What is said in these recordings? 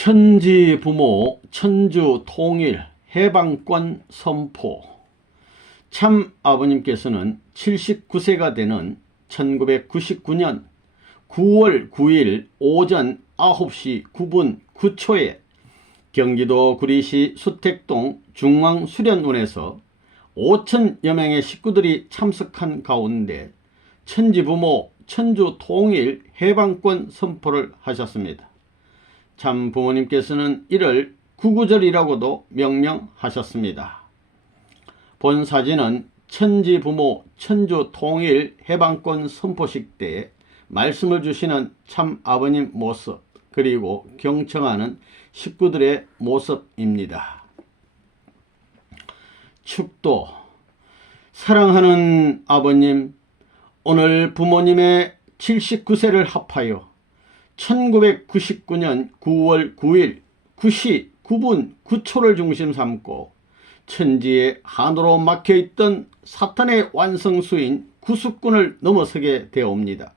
천지 부모 천주 통일 해방권 선포. 참 아버님께서는 79세가 되는 1999년 9월 9일 오전 9시 9분 9초에 경기도 구리시 수택동 중앙수련원에서 5천여 명의 식구들이 참석한 가운데 천지부모 천주 통일 해방권 선포를 하셨습니다. 참 부모님께서는 이를 구구절이라고도 명명하셨습니다. 본 사진은 천지부모 천주 통일 해방권 선포식 때 말씀을 주시는 참 아버님 모습, 그리고 경청하는 식구들의 모습입니다. 축도. 사랑하는 아버님, 오늘 부모님의 79세를 합하여 1999년 9월 9일 9시 9분 9초를 중심 삼고 천지의 한으로 막혀있던 사탄의 완성수인 구수꾼을 넘어서게 되옵니다.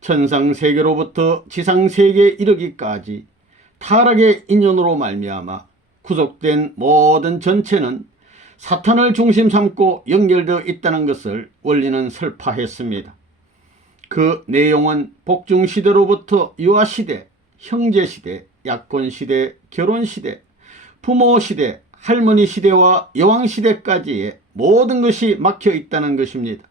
천상세계로부터 지상세계에 이르기까지 타락의 인연으로 말미암아 구속된 모든 전체는 사탄을 중심 삼고 연결되어 있다는 것을 원리는 설파했습니다. 그 내용은 복중시대로부터 유아시대, 형제시대, 약혼시대, 결혼시대, 부모시대, 할머니시대와 여왕시대까지의 모든 것이 막혀 있다는 것입니다.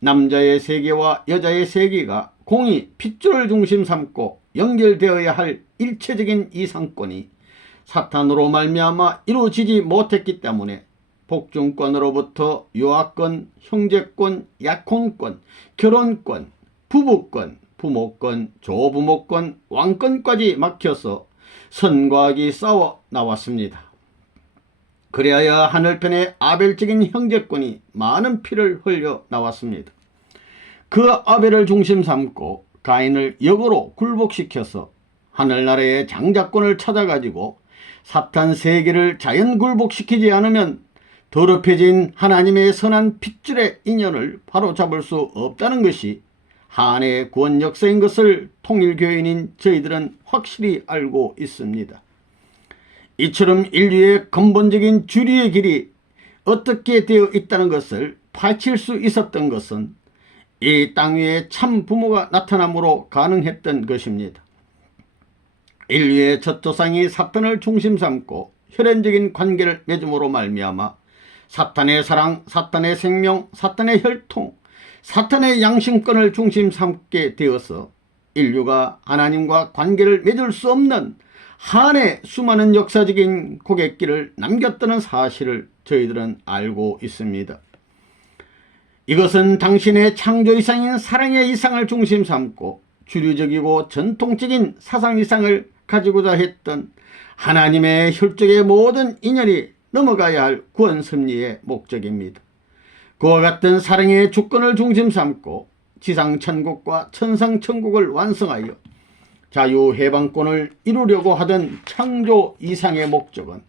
남자의 세계와 여자의 세계가 공이 핏줄을 중심 삼고 연결되어야 할 일체적인 이상권이 사탄으로 말미암아 이루어지지 못했기 때문에 복중권으로부터 유아권, 형제권, 약혼권, 결혼권, 부부권, 부모권, 조부모권, 왕권까지 막혀서 선과 악이 싸워 나왔습니다. 그래야 하늘편의 아벨적인 형제권이 많은 피를 흘려 나왔습니다. 그 아벨을 중심 삼고 가인을 역으로 굴복시켜서 하늘나라의 장자권을 찾아가지고 사탄 세계를 자연 굴복시키지 않으면 더럽혀진 하나님의 선한 핏줄의 인연을 바로잡을 수 없다는 것이 한의 구원 역사인 것을 통일교인인 저희들은 확실히 알고 있습니다. 이처럼 인류의 근본적인 주류의 길이 어떻게 되어 있다는 것을 파헤칠 수 있었던 것은 이 땅 위에 참 부모가 나타남으로 가능했던 것입니다. 인류의 첫 조상이 사탄을 중심 삼고 혈연적인 관계를 맺음으로 말미암아 사탄의 사랑, 사탄의 생명, 사탄의 혈통, 사탄의 양심권을 중심 삼게 되어서 인류가 하나님과 관계를 맺을 수 없는 한의 수많은 역사적인 고갯길을 남겼다는 사실을 저희들은 알고 있습니다. 이것은 당신의 창조 이상인 사랑의 이상을 중심 삼고 주류적이고 전통적인 사상 이상을 가지고자 했던 하나님의 혈족의 모든 인연이 넘어가야 할 구원 섭리의 목적입니다. 그와 같은 사랑의 주권을 중심 삼고 지상천국과 천상천국을 완성하여 자유해방권을 이루려고 하던 창조 이상의 목적은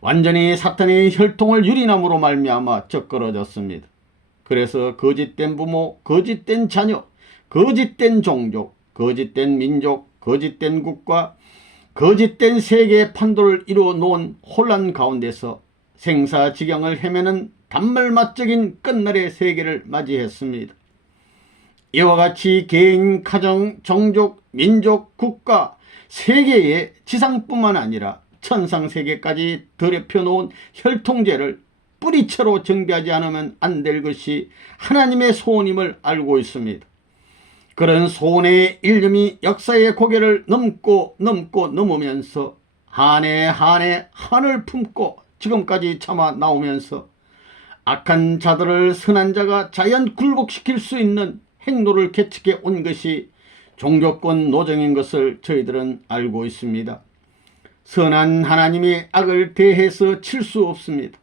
완전히 사탄의 혈통을 유린함으로 말미암아 적그러졌습니다. 그래서 거짓된 부모, 거짓된 자녀, 거짓된 종족, 거짓된 민족, 거짓된 국가, 거짓된 세계의 판도를 이루어 놓은 혼란 가운데서 생사지경을 헤매는 단말맛적인 끝날의 세계를 맞이했습니다. 이와 같이 개인, 가정, 종족, 민족, 국가, 세계의 지상뿐만 아니라 천상세계까지 더럽혀 놓은 혈통제를 뿌리채로 정비하지 않으면 안 될 것이 하나님의 소원임을 알고 있습니다. 그런 소원의 일념이 역사의 고개를 넘으면서 한을 품고 지금까지 참아 나오면서 악한 자들을 선한 자가 자연 굴복시킬 수 있는 행로를 개척해 온 것이 종교권 노정인 것을 저희들은 알고 있습니다. 선한 하나님이 악을 대해서 칠 수 없습니다.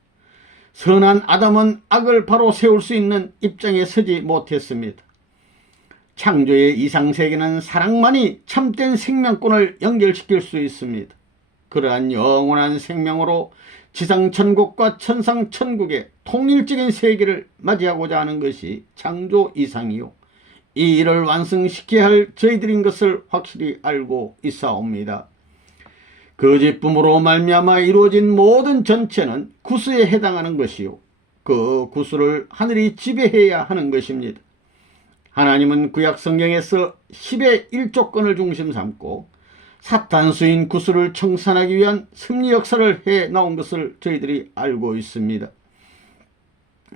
선한 아담은 악을 바로 세울 수 있는 입장에 서지 못했습니다. 창조의 이상세계는 사랑만이 참된 생명권을 연결시킬 수 있습니다. 그러한 영원한 생명으로 지상천국과 천상천국의 통일적인 세계를 맞이하고자 하는 것이 창조 이상이요, 이 일을 완성시켜야 할 저희들인 것을 확실히 알고 있사옵니다. 거짓품으로 말미암아 이루어진 모든 전체는 구수에 해당하는 것이요, 그 구수를 하늘이 지배해야 하는 것입니다. 하나님은 구약 성경에서 10의 1조건을 중심 삼고 사탄수인 구수를 청산하기 위한 섭리 역사를 해 나온 것을 저희들이 알고 있습니다.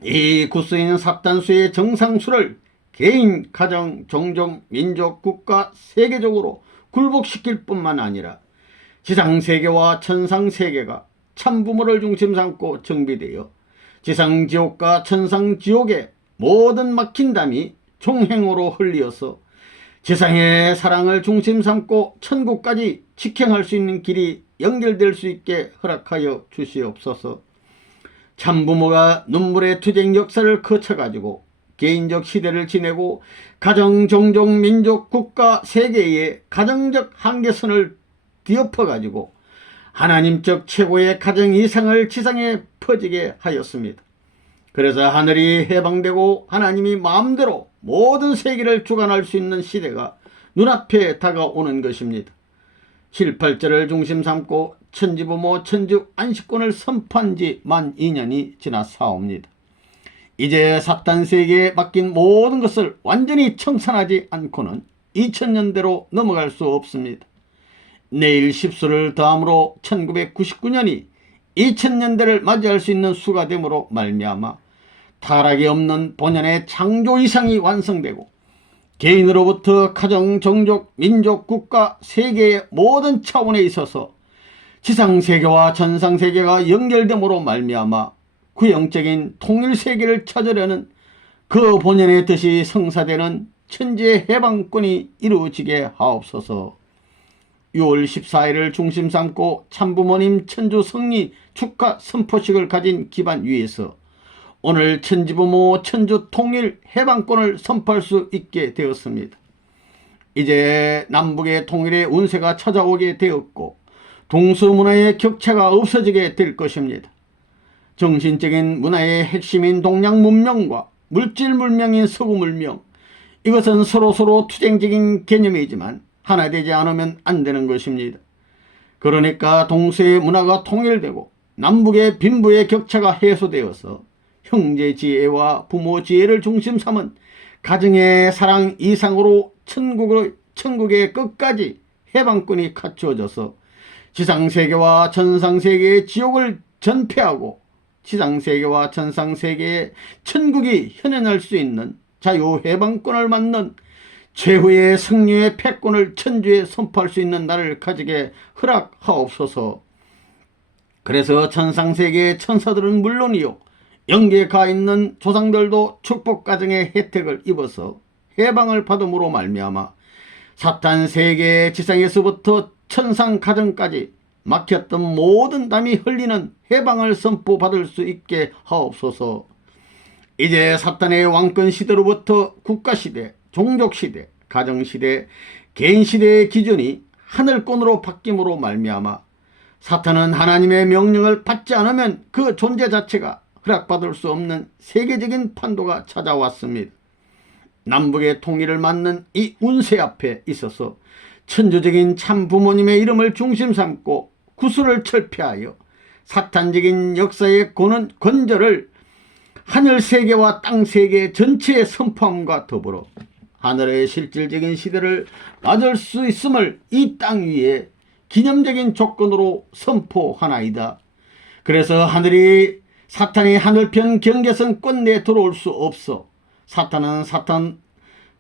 이 구수인 사탄수의 정상수를 개인, 가정, 종족, 민족, 국가, 세계적으로 굴복시킬 뿐만 아니라 지상세계와 천상세계가 참부모를 중심 삼고 정비되어 지상지옥과 천상지옥의 모든 막힌 담이 종행으로 흘리어서 지상의 사랑을 중심 삼고 천국까지 직행할 수 있는 길이 연결될 수 있게 허락하여 주시옵소서. 참부모가 눈물의 투쟁 역사를 거쳐가지고 개인적 시대를 지내고 가정, 종족, 민족, 국가, 세계의 가정적 한계선을 뒤엎어가지고 하나님적 최고의 가정 이상을 지상에 퍼지게 하였습니다. 그래서 하늘이 해방되고 하나님이 마음대로 모든 세계를 주관할 수 있는 시대가 눈앞에 다가오는 것입니다. 7, 8절을 중심 삼고 천지부모 천주 안식권을 선포한 지 만 2년이 지나사옵니다. 이제 사탄 세계에 맡긴 모든 것을 완전히 청산하지 않고는 2000년대로 넘어갈 수 없습니다. 내일 10수를 더함으로 1999년이 2000년대를 맞이할 수 있는 수가 됨으로 말미암아 타락이 없는 본연의 창조 이상이 완성되고 개인으로부터 가정, 종족, 민족, 국가, 세계의 모든 차원에 있어서 지상세계와 천상세계가 연결됨으로 말미암아 구영적인 통일세계를 찾으려는 그 본연의 뜻이 성사되는 천지의 해방권이 이루어지게 하옵소서. 6월 14일을 중심 삼고 참부모님 천주 성리 축하 선포식을 가진 기반 위에서 오늘 천지부모 천주 통일 해방권을 선포할 수 있게 되었습니다. 이제 남북의 통일의 운세가 찾아오게 되었고 동서문화의 격차가 없어지게 될 것입니다. 정신적인 문화의 핵심인 동양 문명과 물질 문명인 서구 문명, 이것은 서로 투쟁적인 개념이지만 하나 되지 않으면 안 되는 것입니다. 그러니까 동서의 문화가 통일되고 남북의 빈부의 격차가 해소되어서 형제 지혜와 부모 지혜를 중심 삼은 가정의 사랑 이상으로 천국의 끝까지 해방권이 갖추어져서 지상세계와 천상세계의 지옥을 전폐하고 지상세계와 천상세계의 천국이 현현할 수 있는 자유해방권을 맞는 최후의 승리의 패권을 천주에 선포할 수 있는 날을 가지게 허락하옵소서. 그래서 천상세계의 천사들은 물론이요 영계에 가 있는 조상들도 축복가정의 혜택을 입어서 해방을 받음으로 말미암아 사탄 세계의 지상에서부터 천상 가정까지 막혔던 모든 담이 흘리는 해방을 선포받을 수 있게 하옵소서. 이제 사탄의 왕권 시대로부터 국가시대, 종족시대, 가정시대, 개인시대의 기준이 하늘권으로 바뀜으로 말미암아 사탄은 하나님의 명령을 받지 않으면 그 존재 자체가 허락받을 수 없는 세계적인 판도가 찾아왔습니다. 남북의 통일을 맞는 이 운세 앞에 있어서 천주적인 참부모님의 이름을 중심 삼고 구수를 철폐하여 사탄적인 역사의 건절을 하늘세계와 땅세계 전체에 선포함과 더불어 하늘의 실질적인 시대를 맞을 수 있음을 이 땅 위에 기념적인 조건으로 선포하나이다. 그래서 사탄이 하늘편 경계선 끝내 들어올 수 없어 사탄은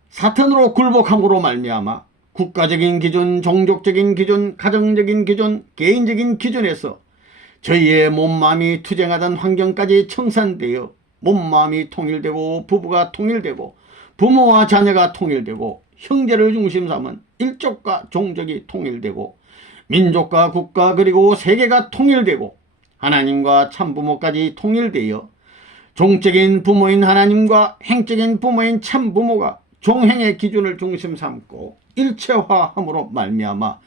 사탄으로 굴복함으로 말미암아 국가적인 기준, 종족적인 기준, 가정적인 기준, 개인적인 기준에서 저희의 몸마음이 투쟁하던 환경까지 청산되어 몸마음이 통일되고 부부가 통일되고 부모와 자녀가 통일되고 형제를 중심 삼은 일족과 종족이 통일되고 민족과 국가 그리고 세계가 통일되고 하나님과 참부모까지 통일되어 종적인 부모인 하나님과 행적인 부모인 참부모가 종행의 기준을 중심 삼고 일체화함으로 말미암아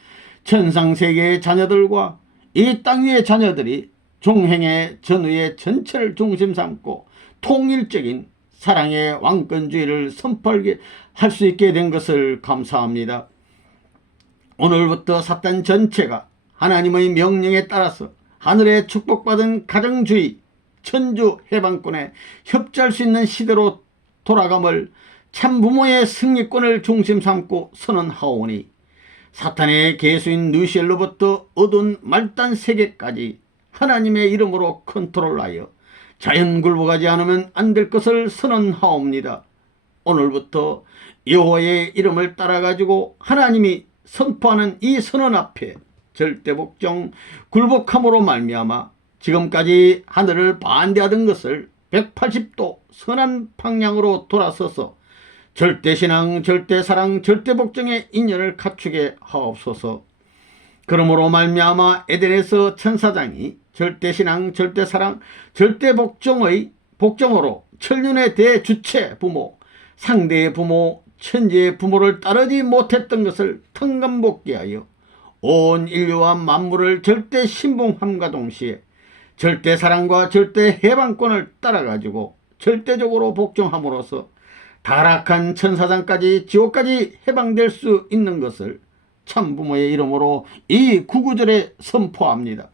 천상세계의 자녀들과 이 땅 위의 자녀들이 종행의 전후의 전체를 중심 삼고 통일적인 사랑의 왕권주의를 선포할 수 있게 된 것을 감사합니다. 오늘부터 사탄 전체가 하나님의 명령에 따라서 하늘의 축복받은 가정주의 천주 해방권에 협조할 수 있는 시대로 돌아감을 참부모의 승리권을 중심 삼고 선언하오니 사탄의 계수인 누시엘로부터 얻은 말단 세계까지 하나님의 이름으로 컨트롤하여 자연 굴복하지 않으면 안 될 것을 선언하옵니다. 오늘부터 여호와의 이름을 따라가지고 하나님이 선포하는 이 선언 앞에 절대 복종 굴복함으로 말미암아 지금까지 하늘을 반대하던 것을 180도 선한 방향으로 돌아서서 절대신앙, 절대사랑, 절대복종의 인연을 갖추게 하옵소서. 그러므로 말미암아 에덴에서 천사장이 절대신앙, 절대사랑, 절대복종의 복종으로 천륜의 대주체 부모, 상대의 부모, 천지의 부모를 따르지 못했던 것을 탕감복귀하여 온 인류와 만물을 절대 신봉함과 동시에 절대 사랑과 절대 해방권을 따라가지고 절대적으로 복종함으로써 타락한 천사장까지 지옥까지 해방될 수 있는 것을 참부모의 이름으로 이 구구절에 선포합니다.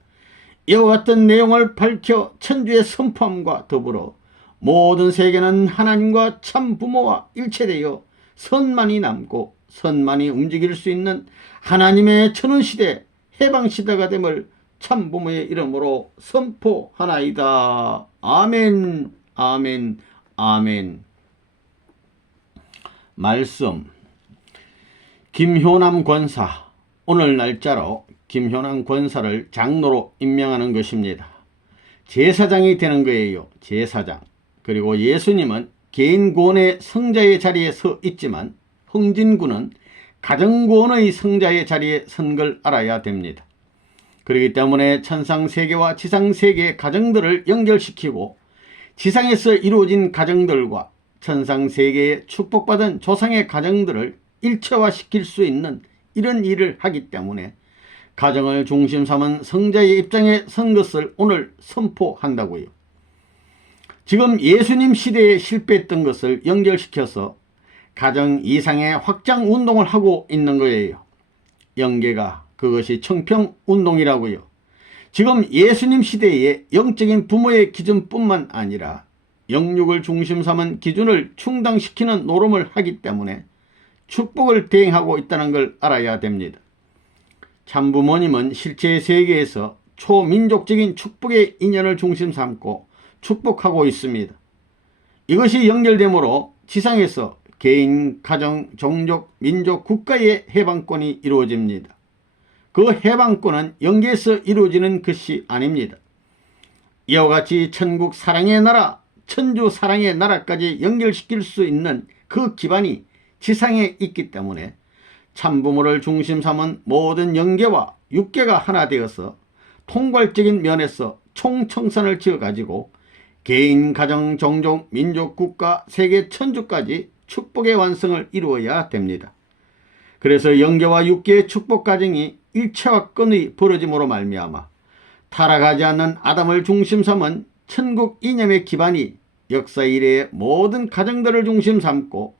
이와 같은 내용을 밝혀 천주의 선포함과 더불어 모든 세계는 하나님과 참부모와 일체되어 선만이 남고 선만이 움직일 수 있는 하나님의 천운시대 해방시대가 됨을 참부모의 이름으로 선포하나이다. 아멘, 아멘, 아멘. 말씀. 김효남 권사. 오늘 날짜로 김효남 권사를 장로로 임명하는 것입니다. 제사장이 되는 거예요. 제사장. 그리고 예수님은 개인구원의 성자의 자리에 서 있지만 흥진군은 가정구원의 성자의 자리에 선 걸 알아야 됩니다. 그렇기 때문에 천상세계와 지상세계의 가정들을 연결시키고 지상에서 이루어진 가정들과 천상세계의 축복받은 조상의 가정들을 일체화시킬 수 있는 이런 일을 하기 때문에 가정을 중심 삼은 성자의 입장에 선 것을 오늘 선포한다고요. 지금 예수님 시대에 실패했던 것을 연결시켜서 가정 이상의 확장 운동을 하고 있는 거예요. 영계가 그것이 청평운동이라고요. 지금 예수님 시대의 영적인 부모의 기준뿐만 아니라 영육을 중심 삼은 기준을 충당시키는 노름을 하기 때문에 축복을 대행하고 있다는 걸 알아야 됩니다. 참부모님은 실제 세계에서 초민족적인 축복의 인연을 중심 삼고 축복하고 있습니다. 이것이 연결되므로 지상에서 개인, 가정, 종족, 민족, 국가의 해방권이 이루어집니다. 그 해방권은 영계에서 이루어지는 것이 아닙니다. 이와 같이 천국 사랑의 나라, 천주 사랑의 나라까지 연결시킬 수 있는 그 기반이 지상에 있기 때문에 참부모를 중심 삼은 모든 영계와 육계가 하나 되어서 통괄적인 면에서 총청산을 지어가지고 개인, 가정, 종족, 민족, 국가, 세계, 천주까지 축복의 완성을 이루어야 됩니다. 그래서 영계와 육계의 축복 과정이 일체화권의 벌어짐으로 말미암아 타락하지 않는 아담을 중심 삼은 천국 이념의 기반이 역사 이래의 모든 가정들을 중심 삼고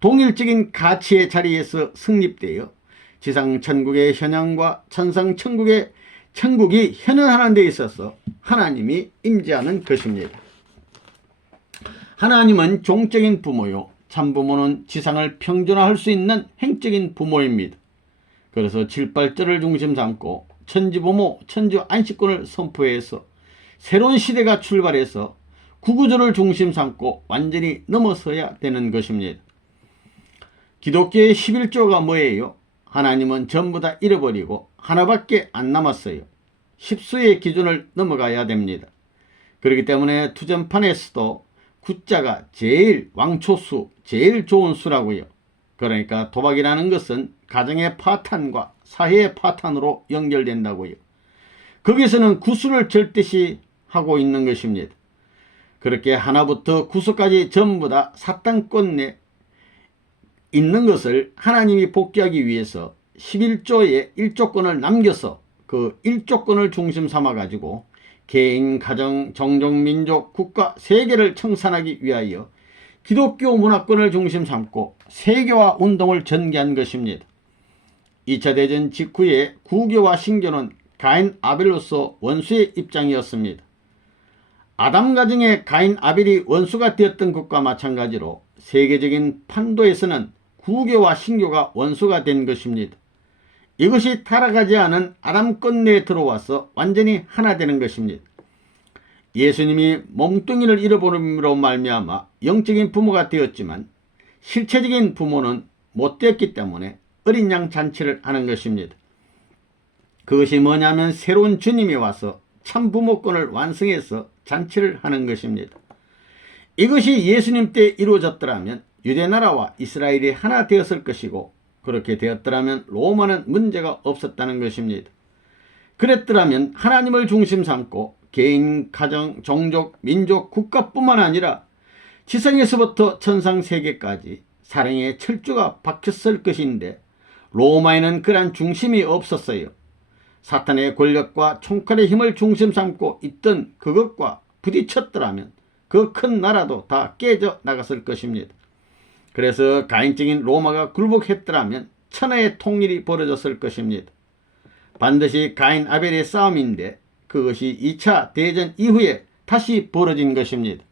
동일적인 가치의 자리에서 성립되어 지상 천국의 현황과 천상 천국의 천국이 현현하는 데 있어서 하나님이 임재하는 것입니다. 하나님은 종적인 부모요, 참부모는 지상을 평준화할 수 있는 행적인 부모입니다. 그래서 칠발절을 중심 삼고 천지부모, 천주 안식권을 선포해서 새로운 시대가 출발해서 구구절을 중심 삼고 완전히 넘어서야 되는 것입니다. 기독교의 11조가 뭐예요? 하나님은 전부 다 잃어버리고 하나밖에 안 남았어요. 십수의 기준을 넘어가야 됩니다. 그렇기 때문에 투전판에서도 구자가 제일 왕초수, 제일 좋은 수라고요. 그러니까 도박이라는 것은 가정의 파탄과 사회의 파탄으로 연결된다고요. 거기서는 구수를 절대시 하고 있는 것입니다. 그렇게 하나부터 구수까지 전부 다 사탄권 내 있는 것을 하나님이 복귀하기 위해서 11조의 1조권을 남겨서 그 1조권을 중심 삼아 가지고 개인, 가정, 종족, 민족, 국가, 세계를 청산하기 위하여 기독교 문화권을 중심 삼고 세계화 운동을 전개한 것입니다. 2차 대전 직후에 구교와 신교는 가인 아벨로서 원수의 입장이었습니다. 아담 가정의 가인 아벨이 원수가 되었던 것과 마찬가지로 세계적인 판도에서는 구교와 신교가 원수가 된 것입니다. 이것이 타락하지 않은 아담권 내에 들어와서 완전히 하나 되는 것입니다. 예수님이 몸뚱이를 잃어버림으로 말미암아 영적인 부모가 되었지만 실체적인 부모는 못 되었기 때문에 어린 양 잔치를 하는 것입니다. 그것이 뭐냐면 새로운 주님이 와서 참 부모권을 완성해서 잔치를 하는 것입니다. 이것이 예수님 때 이루어졌더라면 유대나라와 이스라엘이 하나 되었을 것이고, 그렇게 되었더라면 로마는 문제가 없었다는 것입니다. 그랬더라면 하나님을 중심 삼고 개인, 가정, 종족, 민족, 국가뿐만 아니라 지상에서부터 천상세계까지 사랑의 철조가 박혔을 것인데 로마에는 그러한 중심이 없었어요. 사탄의 권력과 총칼의 힘을 중심 삼고 있던 그것과 부딪혔더라면 그 큰 나라도 다 깨져 나갔을 것입니다. 그래서 가인적인 로마가 굴복했더라면 천하의 통일이 벌어졌을 것입니다. 반드시 가인 아벨의 싸움인데 그것이 2차 대전 이후에 다시 벌어진 것입니다.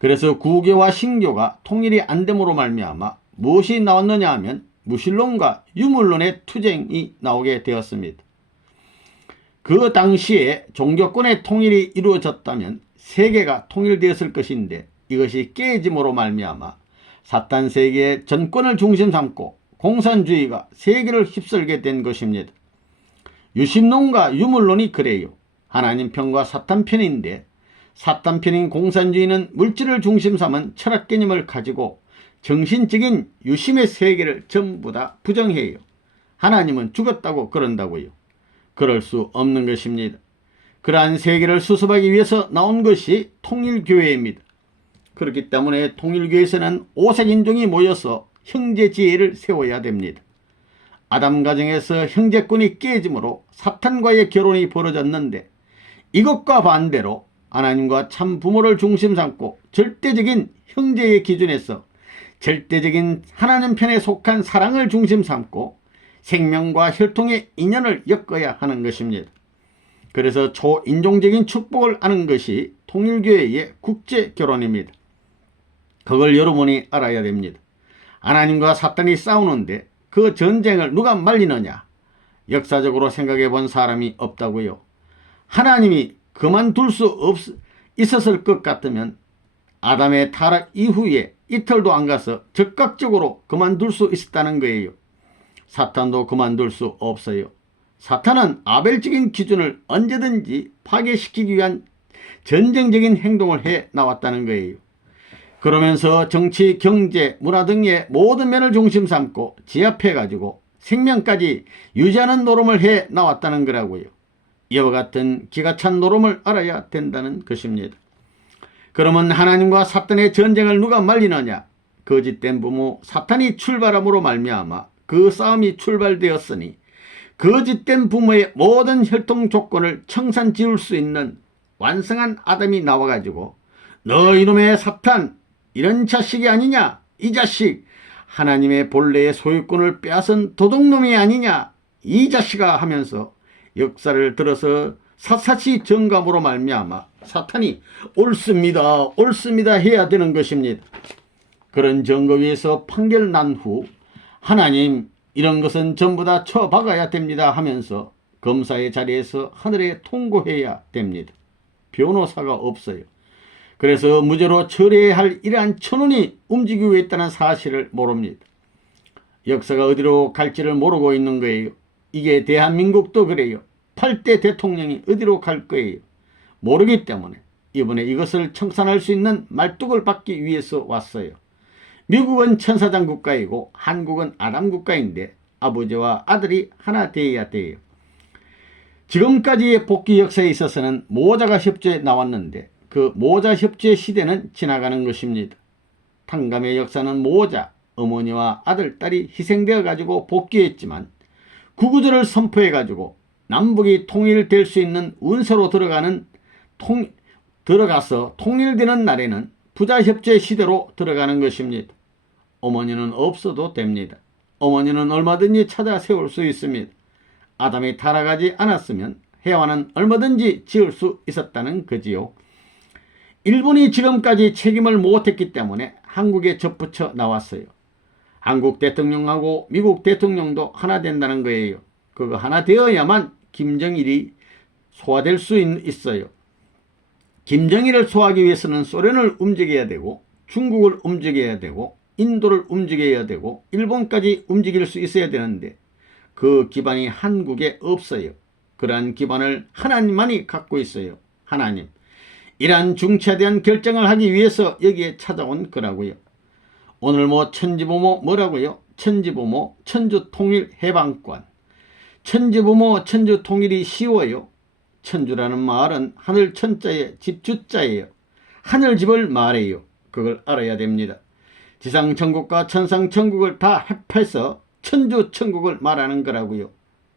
그래서 구교와 신교가 통일이 안 됨으로 말미암아 무엇이 나왔느냐 하면 무신론과 유물론의 투쟁이 나오게 되었습니다. 그 당시에 종교권의 통일이 이루어졌다면 세계가 통일되었을 것인데 이것이 깨짐으로 말미암아 사탄 세계의 전권을 중심 삼고 공산주의가 세계를 휩쓸게 된 것입니다. 유신론과 유물론이 그래요. 하나님 편과 사탄 편인데 사탄 편인 공산주의는 물질을 중심 삼은 철학 개념을 가지고 정신적인 유심의 세계를 전부 다 부정해요. 하나님은 죽었다고 그런다고요. 그럴 수 없는 것입니다. 그러한 세계를 수습하기 위해서 나온 것이 통일교회입니다. 그렇기 때문에 통일교회에서는 오색인종이 모여서 형제지혜를 세워야 됩니다. 아담 가정에서 형제권이 깨짐으로 사탄과의 결혼이 벌어졌는데 이것과 반대로 하나님과 참 부모를 중심 삼고 절대적인 형제의 기준에서 절대적인 하나님 편에 속한 사랑을 중심 삼고 생명과 혈통의 인연을 엮어야 하는 것입니다. 그래서 초인종적인 축복을 하는 것이 통일교회의 국제결혼입니다. 그걸 여러분이 알아야 됩니다. 하나님과 사탄이 싸우는데 그 전쟁을 누가 말리느냐? 역사적으로 생각해 본 사람이 없다고요. 하나님이 그만둘 수 있었을 것 같으면 아담의 타락 이후에 이틀도 안 가서 즉각적으로 그만둘 수 있었다는 거예요. 사탄도 그만둘 수 없어요. 사탄은 아벨적인 기준을 언제든지 파괴시키기 위한 전쟁적인 행동을 해 나왔다는 거예요. 그러면서 정치, 경제, 문화 등의 모든 면을 중심 삼고 지압해가지고 생명까지 유지하는 노름을 해 나왔다는 거라고요. 이와 같은 기가 찬 노름을 알아야 된다는 것입니다. 그러면 하나님과 사탄의 전쟁을 누가 말리느냐? 거짓된 부모 사탄이 출발함으로 말미암아 그 싸움이 출발되었으니 거짓된 부모의 모든 혈통 조건을 청산 지을 수 있는 완성한 아담이 나와가지고 너 이놈의 사탄 이런 자식이 아니냐? 이 자식 하나님의 본래의 소유권을 빼앗은 도둑놈이 아니냐? 이 자식아 하면서 역사를 들어서 샅샅이 정감으로 말미암아 사탄이 옳습니다 옳습니다 해야 되는 것입니다. 그런 증거 위에서 판결 난 후 하나님 이런 것은 전부 다 쳐박아야 됩니다 하면서 검사의 자리에서 하늘에 통고해야 됩니다. 변호사가 없어요. 그래서 무죄로 처리해야 할 이러한 천운이 움직이고 있다는 사실을 모릅니다. 역사가 어디로 갈지를 모르고 있는 거예요. 이게 대한민국도 그래요. 8대 대통령이 어디로 갈 거예요. 모르기 때문에 이번에 이것을 청산할 수 있는 말뚝을 받기 위해서 왔어요. 미국은 천사장 국가이고 한국은 아담 국가인데 아버지와 아들이 하나 되어야 돼요. 지금까지의 복귀 역사에 있어서는 모자가 협조에 나왔는데 그 모자 협조의 시대는 지나가는 것입니다. 탕감의 역사는 모자, 어머니와 아들, 딸이 희생되어 가지고 복귀했지만 구구절을 선포해 가지고 남북이 통일될 수 있는 운세로 들어가서 통일되는 날에는 부자협조의 시대로 들어가는 것입니다. 어머니는 없어도 됩니다. 어머니는 얼마든지 찾아 세울 수 있습니다. 아담이 타락하지 않았으면 해와는 얼마든지 지을 수 있었다는 거지요. 일본이 지금까지 책임을 못했기 때문에 한국에 접붙여 나왔어요. 한국 대통령하고 미국 대통령도 하나 된다는 거예요. 그거 하나 되어야만 김정일이 소화될 수 있어요. 김정일을 소화하기 위해서는 소련을 움직여야 되고 중국을 움직여야 되고 인도를 움직여야 되고 일본까지 움직일 수 있어야 되는데 그 기반이 한국에 없어요. 그러한 기반을 하나님만이 갖고 있어요. 하나님. 이러한 중차대한 결정을 하기 위해서 여기에 찾아온 거라고요. 오늘 천지부모 뭐라고요? 천지부모 천주통일해방권. 천지부모 천주통일이 쉬워요. 천주라는 말은 하늘 천자에 집주자예요. 하늘집을 말해요. 그걸 알아야 됩니다. 지상천국과 천상천국을 다 합해서 천주천국을 말하는 거라고요.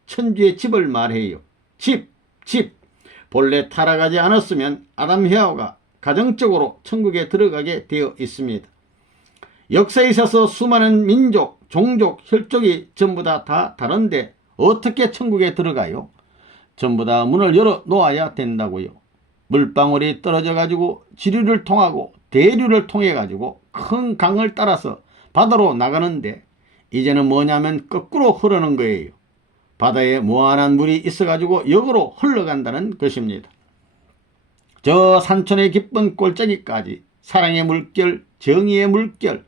천주의 집을 말해요. 집. 본래 타락하지 않았으면 아담 해와가 가정적으로 천국에 들어가게 되어 있습니다. 역사에 있어서 수많은 민족, 종족, 혈족이 전부 다 다른데 어떻게 천국에 들어가요? 전부 다 문을 열어 놓아야 된다고요. 물방울이 떨어져 가지고 지류를 통하고 대류를 통해 가지고 큰 강을 따라서 바다로 나가는데 이제는 뭐냐면 거꾸로 흐르는 거예요. 바다에 무한한 물이 있어 가지고 역으로 흘러간다는 것입니다. 저 산천의 기쁜 골짜기까지 사랑의 물결, 정의의 물결,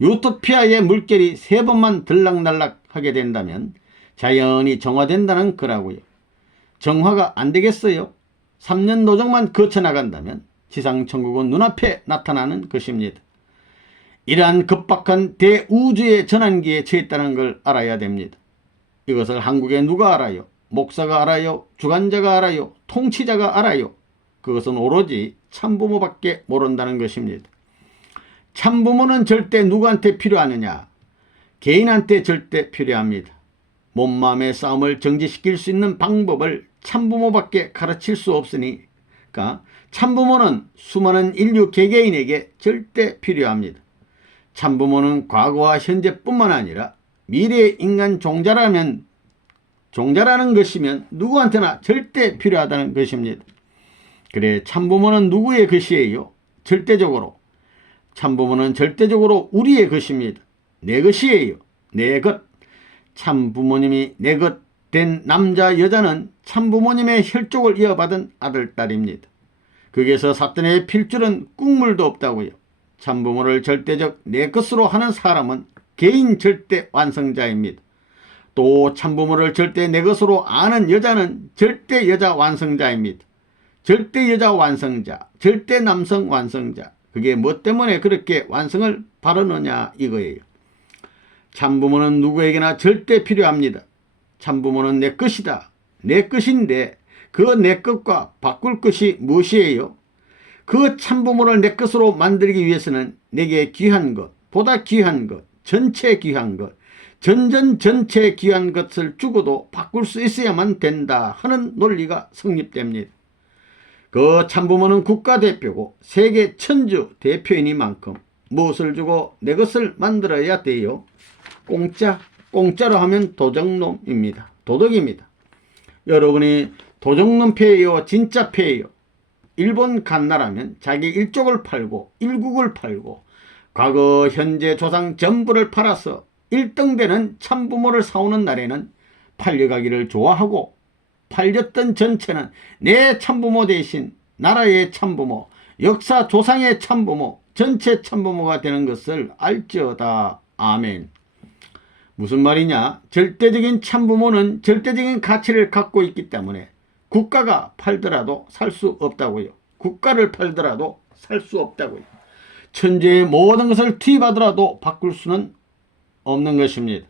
유토피아의 물결이 3번만 들락날락 하게 된다면 자연이 정화된다는 거라고요. 정화가 안 되겠어요? 3년 노정만 거쳐나간다면 지상천국은 눈앞에 나타나는 것입니다. 이러한 급박한 대우주의 전환기에 처했다는 걸 알아야 됩니다. 이것을 한국에 누가 알아요? 목사가 알아요? 주관자가 알아요? 통치자가 알아요? 그것은 오로지 참부모밖에 모른다는 것입니다. 참부모는 절대 누구한테 필요하느냐? 개인한테 절대 필요합니다. 몸마음의 싸움을 정지시킬 수 있는 방법을 참부모밖에 가르칠 수 없으니까 참부모는 수많은 인류 개개인에게 절대 필요합니다. 참부모는 과거와 현재뿐만 아니라 미래의 인간 종자라는 것이면 누구한테나 절대 필요하다는 것입니다. 그래, 참부모는 누구의 것이에요? 절대적으로. 참부모는 절대적으로 우리의 것입니다. 내 것이에요. 내 것. 참부모님이 내 것 된 남자 여자는 참부모님의 혈족을 이어받은 아들 딸입니다. 거기에서 사탄의 필줄은 국물도 없다고요. 참부모를 절대적 내 것으로 하는 사람은 개인 절대 완성자입니다. 또 참부모를 절대 내 것으로 아는 여자는 절대 여자 완성자입니다. 절대 여자 완성자, 절대 남성 완성자. 그게 뭐 때문에 그렇게 완성을 바르느냐 이거예요. 참부모는 누구에게나 절대 필요합니다. 참부모는 내 것이다. 내 것인데 그 내 것과 바꿀 것이 무엇이에요? 그 참부모를 내 것으로 만들기 위해서는 내게 귀한 것, 보다 귀한 것, 전체 귀한 것, 전체 귀한 것을 주고도 바꿀 수 있어야만 된다 하는 논리가 성립됩니다. 그 참부모는 국가대표고 세계 천주 대표이니만큼 무엇을 주고 내 것을 만들어야 돼요? 공짜로 하면 도적놈입니다. 도덕입니다. 여러분이 도적놈 패예요? 진짜 패예요? 일본 갓나라면 자기 일족을 팔고 일국을 팔고 과거 현재 조상 전부를 팔아서 1등 되는 참부모를 사오는 날에는 팔려가기를 좋아하고 팔렸던 전체는 내 참부모 대신 나라의 참부모, 역사 조상의 참부모, 전체 참부모가 되는 것을 알지어다. 아멘. 무슨 말이냐? 절대적인 참부모는 절대적인 가치를 갖고 있기 때문에 국가가 팔더라도 살 수 없다고요. 국가를 팔더라도 살 수 없다고요. 천재의 모든 것을 투입하더라도 바꿀 수는 없는 것입니다.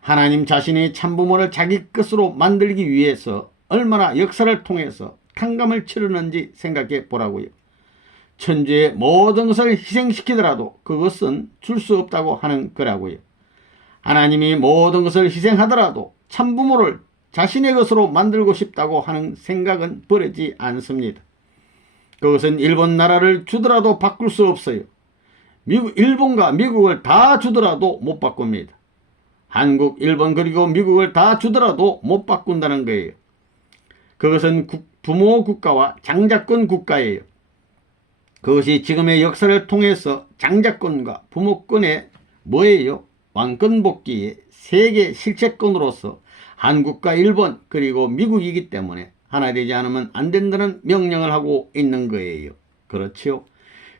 하나님 자신이 참부모를 자기 것으로 만들기 위해서 얼마나 역사를 통해서 탕감을 치르는지 생각해 보라고요. 천주의 모든 것을 희생시키더라도 그것은 줄 수 없다고 하는 거라고요. 하나님이 모든 것을 희생하더라도 참부모를 자신의 것으로 만들고 싶다고 하는 생각은 버리지 않습니다. 그것은 일본 나라를 주더라도 바꿀 수 없어요. 일본과 미국을 다 주더라도 못 바꿉니다. 한국, 일본 그리고 미국을 다 주더라도 못 바꾼다는 거예요. 그것은 부모 국가와 장자권 국가예요. 그것이 지금의 역사를 통해서 장자권과 부모권의 뭐예요? 왕권 복귀의 세계 실체권으로서 한국과 일본 그리고 미국이기 때문에 하나 되지 않으면 안 된다는 명령을 하고 있는 거예요. 그렇죠?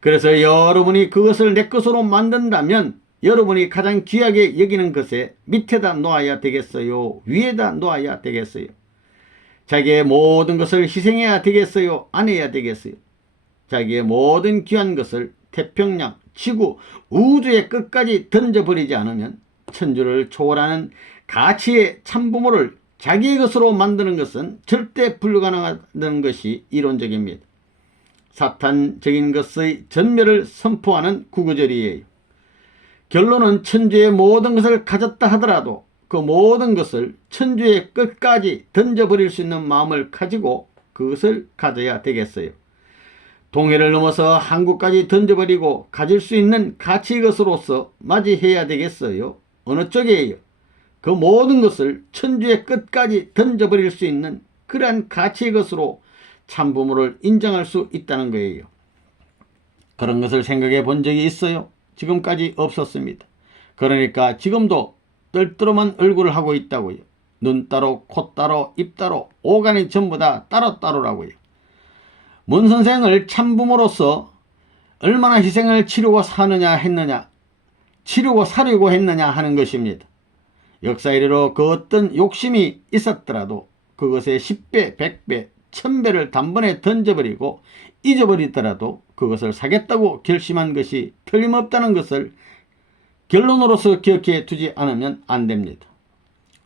그래서 여러분이 그것을 내 것으로 만든다면 여러분이 가장 귀하게 여기는 것에 밑에다 놓아야 되겠어요? 위에다 놓아야 되겠어요? 자기의 모든 것을 희생해야 되겠어요? 안 해야 되겠어요? 자기의 모든 귀한 것을 태평양, 지구, 우주의 끝까지 던져버리지 않으면 천주를 초월하는 가치의 참부모를 자기의 것으로 만드는 것은 절대 불가능하다는 것이 이론적입니다. 사탄적인 것의 전멸을 선포하는 구구절이에요. 결론은 천주의 모든 것을 가졌다 하더라도 그 모든 것을 천주의 끝까지 던져버릴 수 있는 마음을 가지고 그것을 가져야 되겠어요. 동해를 넘어서 한국까지 던져버리고 가질 수 있는 가치의 것으로서 맞이해야 되겠어요. 어느 쪽이에요? 그 모든 것을 천주의 끝까지 던져버릴 수 있는 그러한 가치의 것으로 참부모를 인정할 수 있다는 거예요. 그런 것을 생각해 본 적이 있어요? 지금까지 없었습니다. 그러니까 지금도 떨떠름한 얼굴을 하고 있다고요. 눈 따로, 코 따로, 입 따로, 오간이 전부 다 따로따로라고요. 문 선생을 참부모로서 얼마나 희생을 치르고 살려고 했느냐 하는 것입니다. 역사 이래로 그 어떤 욕심이 있었더라도 그것의 10배, 100배, 1000배를 단번에 던져버리고 잊어버리더라도 그것을 사겠다고 결심한 것이 틀림없다는 것을 결론으로서 기억해 두지 않으면 안 됩니다.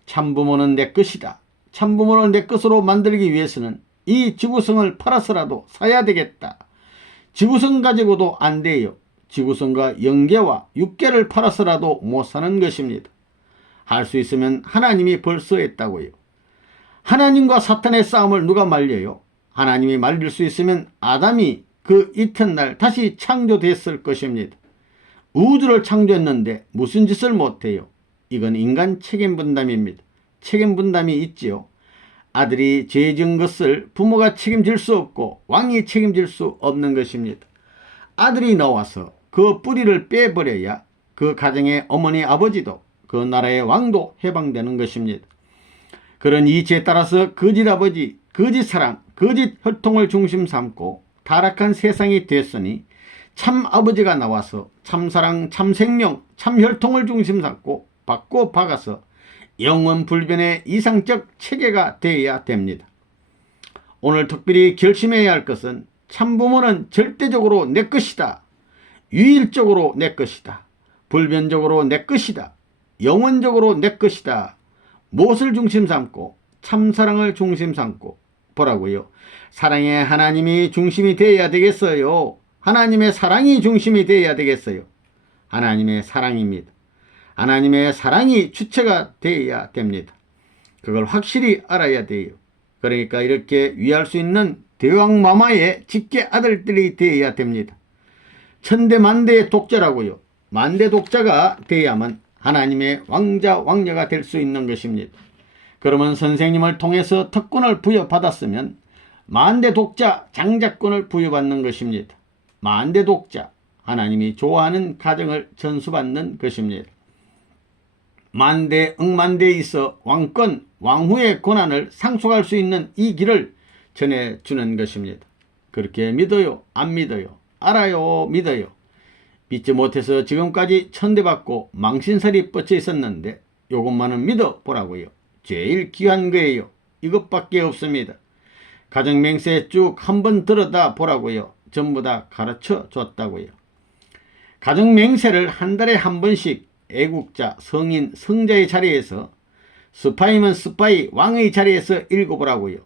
참부모는 내 것이다. 참부모를 내 것으로 만들기 위해서는 이 지구성을 팔아서라도 사야 되겠다. 지구성 가지고도 안 돼요. 지구성과 영계와 육계를 팔아서라도 못 사는 것입니다. 할 수 있으면 하나님이 벌써 했다고요. 하나님과 사탄의 싸움을 누가 말려요? 하나님이 말릴 수 있으면 아담이 그 이튿날 다시 창조됐을 것입니다. 우주를 창조했는데 무슨 짓을 못해요? 이건 인간 책임 분담입니다. 책임 분담이 있지요. 아들이 죄 지은 것을 부모가 책임질 수 없고 왕이 책임질 수 없는 것입니다. 아들이 나와서 그 뿌리를 빼버려야 그 가정의 어머니 아버지도 그 나라의 왕도 해방되는 것입니다. 그런 이치에 따라서 거짓 아버지, 거짓 사랑, 거짓 혈통을 중심 삼고 타락한 세상이 됐으니 참 아버지가 나와서 참 사랑, 참 생명, 참 혈통을 중심 삼고 바꿔 박아서 영원 불변의 이상적 체계가 되어야 됩니다. 오늘 특별히 결심해야 할 것은 참부모는 절대적으로 내 것이다. 유일적으로 내 것이다. 불변적으로 내 것이다. 영원적으로 내 것이다. 무엇을 중심 삼고 참사랑을 중심 삼고 보라고요. 사랑의 하나님이 중심이 되어야 되겠어요. 하나님의 사랑이 중심이 되어야 되겠어요. 하나님의 사랑입니다. 하나님의 사랑이 주체가 되어야 됩니다. 그걸 확실히 알아야 돼요. 그러니까 이렇게 위할 수 있는 대왕마마의 직계 아들들이 되어야 됩니다. 천대만대의 독자라고요. 만대 독자가 되어야만 하나님의 왕자 왕녀가 될 수 있는 것입니다. 그러면 선생님을 통해서 특권을 부여받았으면 만대 독자 장자권을 부여받는 것입니다. 만대 독자, 하나님이 좋아하는 가정을 전수받는 것입니다. 만대 억만대에 있어 왕권, 왕후의 권한을 상속할 수 있는 이 길을 전해주는 것입니다. 그렇게 믿어요? 안 믿어요? 알아요? 믿어요? 믿지 못해서 지금까지 천대받고 망신살이 뻗쳐 있었는데 이것만은 믿어보라고요. 제일 귀한 거예요. 이것밖에 없습니다. 가정맹세 쭉 한번 들여다 보라고요. 전부 다 가르쳐 줬다고요. 가정맹세를 한 달에 한 번씩 애국자, 성인, 성자의 자리에서 스파이면 스파이, 왕의 자리에서 읽어보라고요.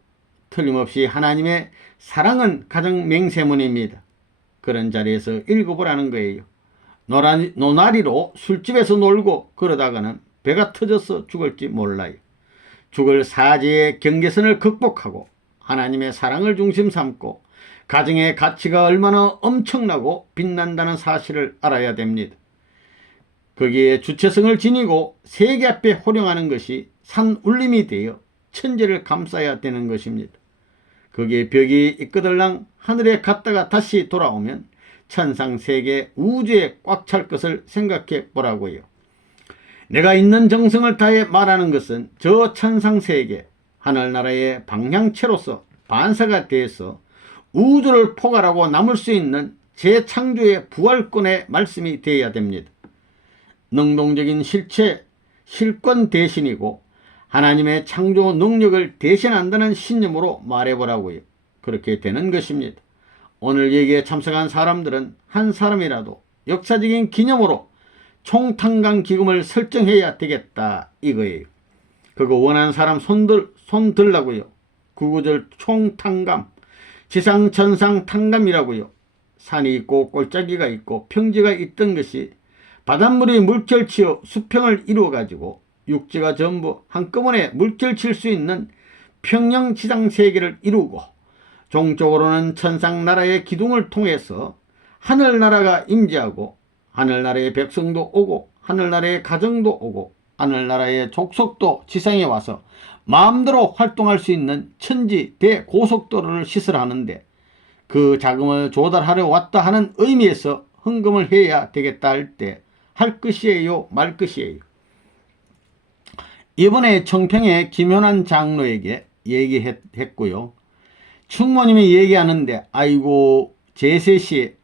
틀림없이 하나님의 사랑은 가정맹세문입니다. 그런 자리에서 읽어보라는 거예요. 노나리로 술집에서 놀고 그러다가는 배가 터져서 죽을지 몰라요. 죽을 사지의 경계선을 극복하고 하나님의 사랑을 중심 삼고 가정의 가치가 얼마나 엄청나고 빛난다는 사실을 알아야 됩니다. 거기에 주체성을 지니고 세계 앞에 호령하는 것이 산 울림이 되어 천지를 감싸야 되는 것입니다. 그게 벽이 이끄들랑 하늘에 갔다가 다시 돌아오면 천상 세계 우주에 꽉 찰 것을 생각해 보라고요. 내가 있는 정성을 다해 말하는 것은 저 천상 세계 하늘나라의 방향체로서 반사가 돼서 우주를 포괄하고 남을 수 있는 재창조의 부활권의 말씀이 되어야 됩니다. 능동적인 실체, 실권 대신이고 하나님의 창조 능력을 대신한다는 신념으로 말해보라고요. 그렇게 되는 것입니다. 오늘 얘기에 참석한 사람들은 한 사람이라도 역사적인 기념으로 총탄감 기금을 설정해야 되겠다 이거예요. 그거 원하는 사람 손 들라고요. 구구절 총탄감, 지상천상 탄감이라고요. 산이 있고 골짜기가 있고 평지가 있던 것이 바닷물이 물결치어 수평을 이루어가지고 육지가 전부 한꺼번에 물결칠 수 있는 평영 지상세계를 이루고 종적으로는 천상나라의 기둥을 통해서 하늘나라가 임재하고 하늘나라의 백성도 오고 하늘나라의 가정도 오고 하늘나라의 족속도 지상에 와서 마음대로 활동할 수 있는 천지 대고속도로를 시설하는데 그 자금을 조달하려 왔다 하는 의미에서 헌금을 해야 되겠다 할 때 할 것이에요 말 것이에요. 이번에 청평의 김현환 장로에게 얘기했고요. 충모님이 얘기하는데 아이고 제셋이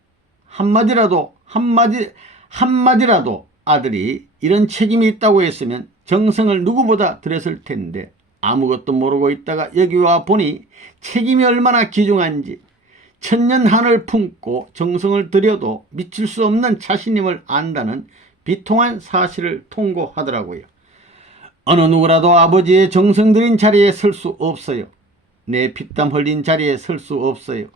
한마디라도 아들이 이런 책임이 있다고 했으면 정성을 누구보다 들였을 텐데 아무것도 모르고 있다가 여기 와 보니 책임이 얼마나 귀중한지 천년 한을 품고 정성을 들여도 미칠 수 없는 자신임을 안다는 비통한 사실을 통고하더라고요. 어느 누구라도 아버지의 정성 들인 자리에 설 수 없어요. 내 피땀 흘린 자리에 설 수 없어요.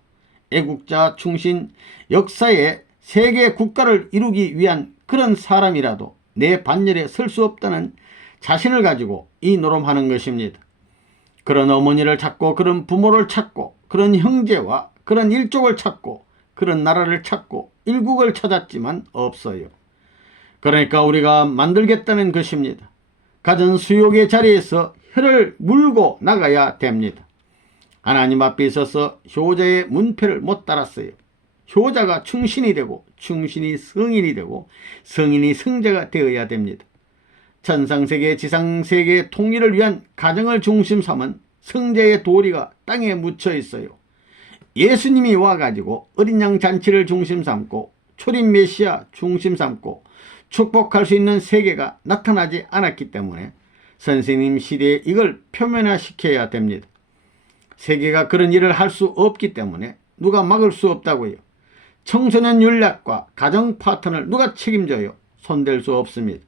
애국자 충신 역사에 세계 국가를 이루기 위한 그런 사람이라도 내 반열에 설 수 없다는 자신을 가지고 이 노름하는 것입니다. 그런 어머니를 찾고 그런 부모를 찾고 그런 형제와 그런 일족을 찾고 그런 나라를 찾고 일국을 찾았지만 없어요. 그러니까 우리가 만들겠다는 것입니다. 가진 수욕의 자리에서 혀를 물고 나가야 됩니다. 하나님 앞에 있어서 효자의 문패를 못 달았어요. 효자가 충신이 되고 충신이 성인이 되고 성인이 성자가 되어야 됩니다. 천상세계 지상세계 통일을 위한 가정을 중심 삼은 성자의 도리가 땅에 묻혀 있어요. 예수님이 와가지고 어린 양 잔치를 중심 삼고 초림 메시아 중심 삼고 축복할 수 있는 세계가 나타나지 않았기 때문에 선생님 시대에 이걸 표면화시켜야 됩니다. 세계가 그런 일을 할 수 없기 때문에 누가 막을 수 없다고요. 청소년 윤락과 가정 파탄을 누가 책임져요? 손댈 수 없습니다.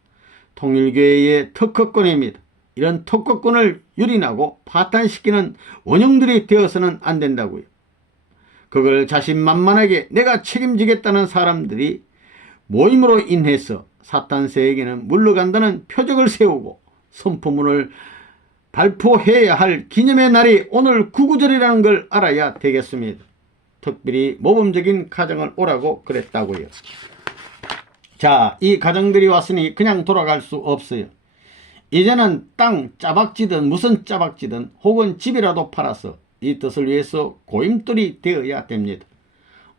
통일교회의 특허권입니다. 이런 특허권을 유린하고 파탄시키는 원흉들이 되어서는 안 된다고요. 그걸 자신만만하게 내가 책임지겠다는 사람들이 모임으로 인해서 사탄 세계는 물러간다는 표적을 세우고 선포문을 발표해야 할 기념의 날이 오늘 구구절이라는 걸 알아야 되겠습니다. 특별히 모범적인 가정을 오라고 그랬다고요. 자, 이 가정들이 왔으니 그냥 돌아갈 수 없어요. 이제는 땅 짜박지든 무슨 짜박지든 혹은 집이라도 팔아서 이 뜻을 위해서 고임돌이 되어야 됩니다.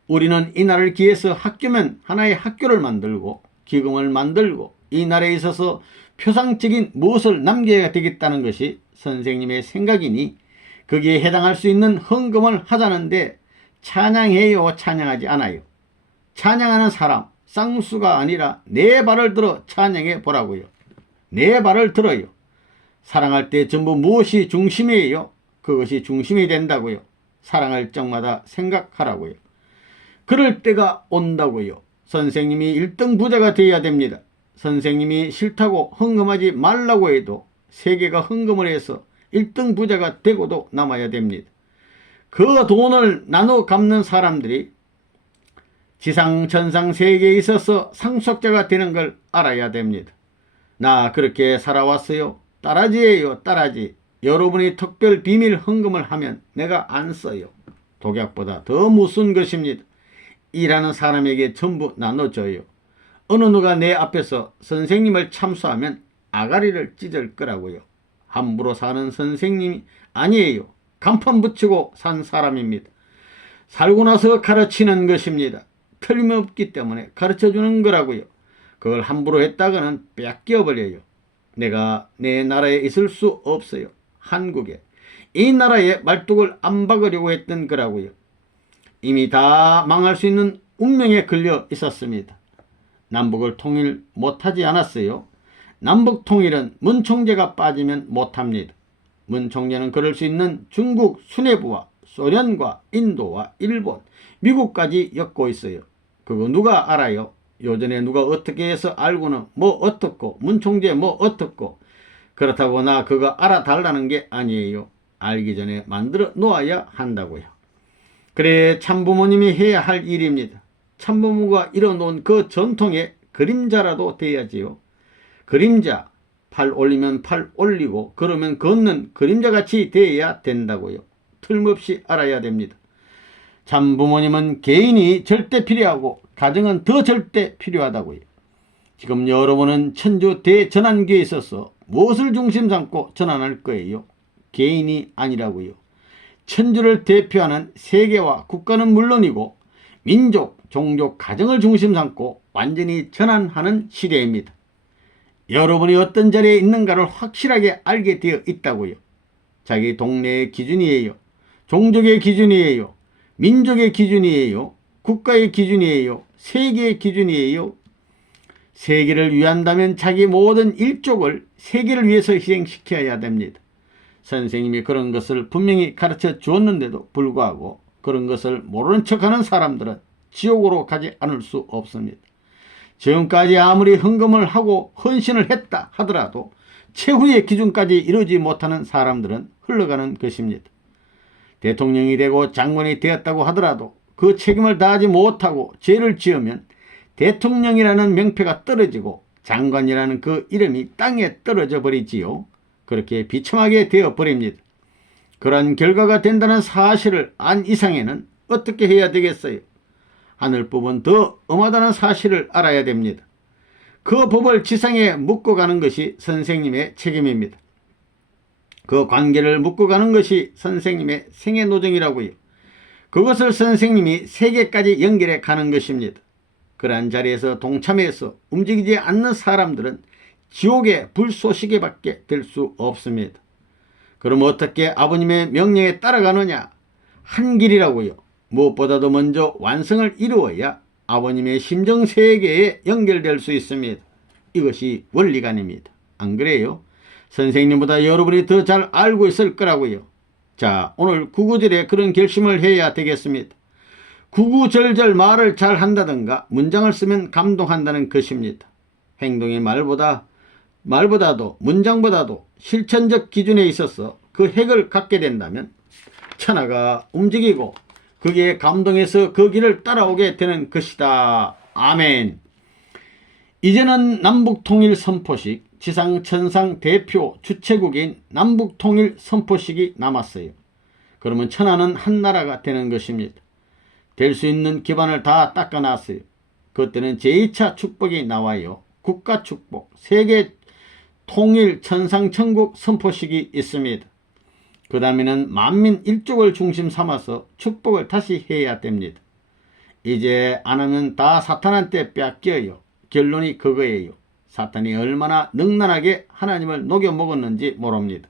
우리는 이 날을 기해서 학교면 하나의 학교를 만들고 기금을 만들고 이 날에 있어서 표상적인 무엇을 남겨야 되겠다는 것이 선생님의 생각이니 거기에 해당할 수 있는 헌금을 하자는데 찬양해요 찬양하지 않아요. 찬양하는 사람 쌍수가 아니라 내 발을 들어 찬양해 보라고요. 내 발을 들어요. 사랑할 때 전부 무엇이 중심이에요? 그것이 중심이 된다고요. 사랑할 적마다 생각하라고요. 그럴 때가 온다고요. 선생님이 1등 부자가 되어야 됩니다. 선생님이 싫다고 헌금하지 말라고 해도 세계가 헌금을 해서 1등 부자가 되고도 남아야 됩니다. 그 돈을 나눠 갚는 사람들이 지상 천상 세계에 있어서 상속자가 되는 걸 알아야 됩니다. 나 그렇게 살아왔어요. 따라지예요 따라지. 여러분이 특별 비밀 헌금을 하면 내가 안 써요. 독약보다 더 무서운 것입니다. 일하는 사람에게 전부 나눠줘요. 어느 누가 내 앞에서 선생님을 참수하면 아가리를 찢을 거라고요. 함부로 사는 선생님이 아니에요. 간판 붙이고 산 사람입니다. 살고 나서 가르치는 것입니다. 틀림없기 때문에 가르쳐주는 거라고요. 그걸 함부로 했다가는 뺏겨버려요. 내가 내 나라에 있을 수 없어요. 한국에. 이 나라에 말뚝을 안 박으려고 했던 거라고요. 이미 다 망할 수 있는 운명에 걸려 있었습니다. 남북을 통일 못하지 않았어요. 남북 통일은 문 총재가 빠지면 못합니다. 문 총재는 그럴 수 있는 중국 수뇌부와 소련과 인도와 일본, 미국까지 엮고 있어요. 그거 누가 알아요? 요전에 누가 어떻게 해서 알고는 뭐 어떻고, 문 총재 뭐 어떻고. 그렇다고 나 그거 알아달라는 게 아니에요. 알기 전에 만들어 놓아야 한다고요. 그래 참부모님이 해야 할 일입니다. 참부모가 이뤄놓은 그 전통의 그림자라도 돼야지요. 그림자, 팔 올리면 팔 올리고 그러면 걷는 그림자같이 돼야 된다고요. 틀림없이 알아야 됩니다. 참부모님은 개인이 절대 필요하고 가정은 더 절대 필요하다고요. 지금 여러분은 천주 대전환기에 있어서 무엇을 중심 삼고 전환할 거예요? 개인이 아니라고요. 천주를 대표하는 세계와 국가는 물론이고 민족, 종족, 가정을 중심 삼고 완전히 전환하는 시대입니다. 여러분이 어떤 자리에 있는가를 확실하게 알게 되어 있다고요. 자기 동네의 기준이에요. 종족의 기준이에요. 민족의 기준이에요. 국가의 기준이에요. 세계의 기준이에요. 세계를 위한다면 자기 모든 일족을 세계를 위해서 희생시켜야 됩니다. 선생님이 그런 것을 분명히 가르쳐 주었는데도 불구하고 그런 것을 모르는 척하는 사람들은 지옥으로 가지 않을 수 없습니다. 지금까지 아무리 헌금을 하고 헌신을 했다 하더라도 최후의 기준까지 이루지 못하는 사람들은 흘러가는 것입니다. 대통령이 되고 장관이 되었다고 하더라도 그 책임을 다하지 못하고 죄를 지으면 대통령이라는 명패가 떨어지고 장관이라는 그 이름이 땅에 떨어져 버리지요. 그렇게 비참하게 되어버립니다. 그런 결과가 된다는 사실을 안 이상에는 어떻게 해야 되겠어요? 하늘법은 더 엄하다는 사실을 알아야 됩니다. 그 법을 지상에 묶어가는 것이 선생님의 책임입니다. 그 관계를 묶어가는 것이 선생님의 생애노정이라고요. 그것을 선생님이 세계까지 연결해 가는 것입니다. 그러한 자리에서 동참해서 움직이지 않는 사람들은 지옥의 불쏘시개밖에 될 수 없습니다. 그럼 어떻게 아버님의 명령에 따라가느냐? 한 길이라고요. 무엇보다도 먼저 완성을 이루어야 아버님의 심정세계에 연결될 수 있습니다. 이것이 원리관입니다. 안 그래요? 선생님보다 여러분이 더 잘 알고 있을 거라고요. 자, 오늘 구구절에 그런 결심을 해야 되겠습니다. 구구절절 말을 잘 한다든가 문장을 쓰면 감동한다는 것입니다. 행동의 말보다도 문장보다도 실천적 기준에 있어서 그 핵을 갖게 된다면 천하가 움직이고 그게 감동해서 그 길을 따라오게 되는 것이다. 아멘. 이제는 남북통일 선포식, 지상천상 대표 주최국인 남북통일 선포식이 남았어요. 그러면 천하는 한 나라가 되는 것입니다. 될 수 있는 기반을 다 닦아놨어요. 그때는 제2차 축복이 나와요. 국가축복, 세계 통일 천상천국 선포식이 있습니다. 그 다음에는 만민 일족을 중심 삼아서 축복을 다시 해야 됩니다. 이제 안 하면 다 사탄한테 뺏겨요. 결론이 그거예요. 사탄이 얼마나 능란하게 하나님을 녹여먹었는지 모릅니다.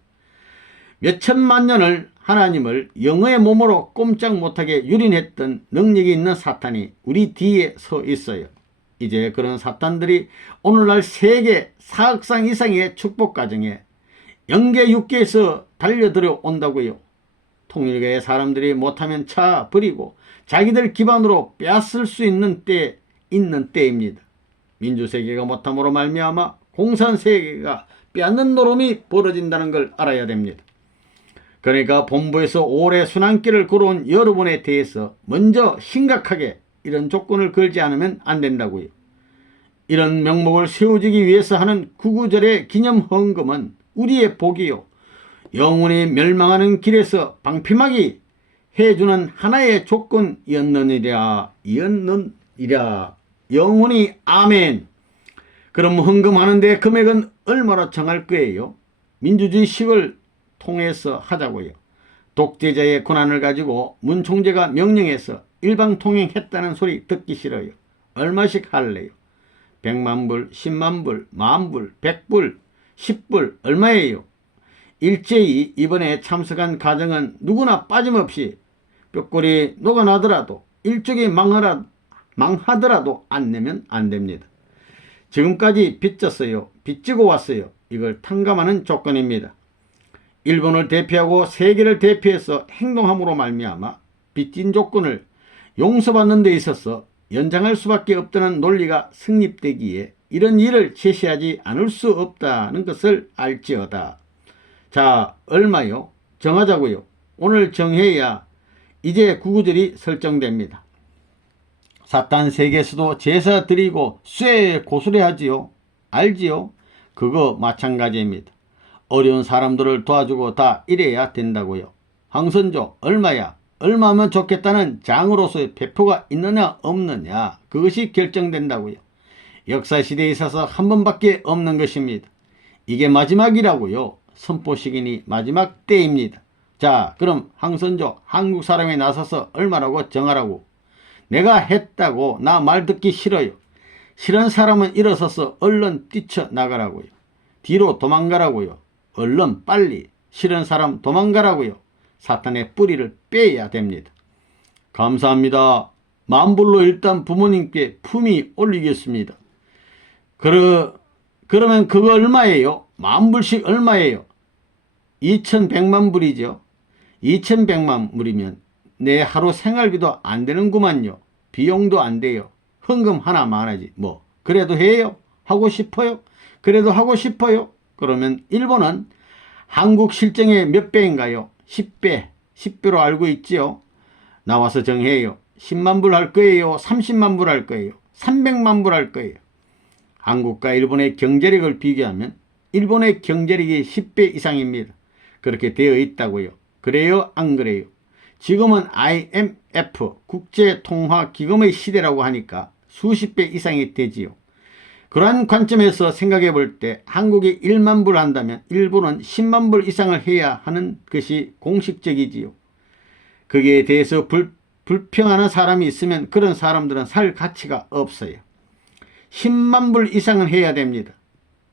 몇천만 년을 하나님을 영의 몸으로 꼼짝 못하게 유린했던 능력이 있는 사탄이 우리 뒤에 서 있어요. 이제 그런 사탄들이 오늘날 세계 4억상 이상의 축복 과정에 영계 육계에서 달려들어 온다고요. 통일교의 사람들이 못하면 차 버리고 자기들 기반으로 빼앗을 수 있는 때입니다. 민주세계가 못함으로 말미암아 공산세계가 빼앗는 노름이 벌어진다는 걸 알아야 됩니다. 그러니까 본부에서 오래 순환길을 걸어온 여러분에 대해서 먼저 심각하게 이런 조건을 걸지 않으면 안 된다고요. 이런 명목을 세워주기 위해서 하는 구구절의 기념 헌금은 우리의 복이요. 영혼이 멸망하는 길에서 방피막이 해주는 하나의 조건이었느니라. 영혼이 아멘. 그럼 헌금하는데 금액은 얼마로 정할 거예요? 민주주의식을 통해서 하자고요. 독재자의 권한을 가지고 문 총재가 명령해서 일방통행했다는 소리 듣기 싫어요. 얼마씩 할래요? 100만 불, 10만 불, 10,000불, 100불, 10불 얼마예요? 일제히 이번에 참석한 가정은 누구나 빠짐없이 뼈골이 녹아나더라도 일족이 망하더라도 안 내면 안 됩니다. 지금까지 빚졌어요. 빚지고 왔어요. 이걸 탕감하는 조건입니다. 일본을 대표하고 세계를 대표해서 행동함으로 말미암아 빚진 조건을 용서받는 데 있어서 연장할 수밖에 없다는 논리가 성립되기에 이런 일을 제시하지 않을 수 없다는 것을 알지어다. 자, 얼마요? 정하자고요. 오늘 정해야 이제 구구절이 설정됩니다. 사탄 세계에서도 제사 드리고 쇠 고수레하지요. 알지요? 그거 마찬가지입니다. 어려운 사람들을 도와주고 다 이래야 된다고요. 황선조 얼마야? 얼마면 좋겠다는 장으로서의 배포가 있느냐 없느냐 그것이 결정된다고요. 역사시대에 있어서 한 번밖에 없는 것입니다. 이게 마지막이라고요. 선포식이니 마지막 때입니다. 자, 그럼 황선조 한국 사람이 나서서 얼마라고 정하라고. 내가 했다고 나 말 듣기 싫어요. 싫은 사람은 일어서서 얼른 뛰쳐나가라고요. 뒤로 도망가라고요. 얼른 빨리 싫은 사람 도망가라고요. 사탄의 뿌리를 빼야 됩니다. 감사합니다. 만불로 일단 부모님께 품위 올리겠습니다. 그러면 그거 얼마예요? 10,000불씩 얼마예요? 2,100만 불이죠. 2,100만 불이면 내 하루 생활비도 안 되는구만요. 비용도 안 돼요. 헌금 하나만 하지. 뭐 그래도 해요? 하고 싶어요? 그래도 하고 싶어요? 그러면 일본은 한국 실정의 몇 배인가요? 10배, 10배로 알고 있지요. 나와서 정해요. 10만 불 할 거예요? 30만 불 할 거예요? 300만 불 할 거예요? 한국과 일본의 경제력을 비교하면 일본의 경제력이 10배 이상입니다. 그렇게 되어 있다고요. 그래요? 안 그래요? 지금은 IMF 국제통화기금의 시대라고 하니까 수십 배 이상이 되지요. 그러한 관점에서 생각해 볼 때 한국이 1만 불 한다면 일본은 10만 불 이상을 해야 하는 것이 공식적이지요. 거기에 대해서 불평하는 사람이 있으면 그런 사람들은 살 가치가 없어요. 10만 불 이상은 해야 됩니다.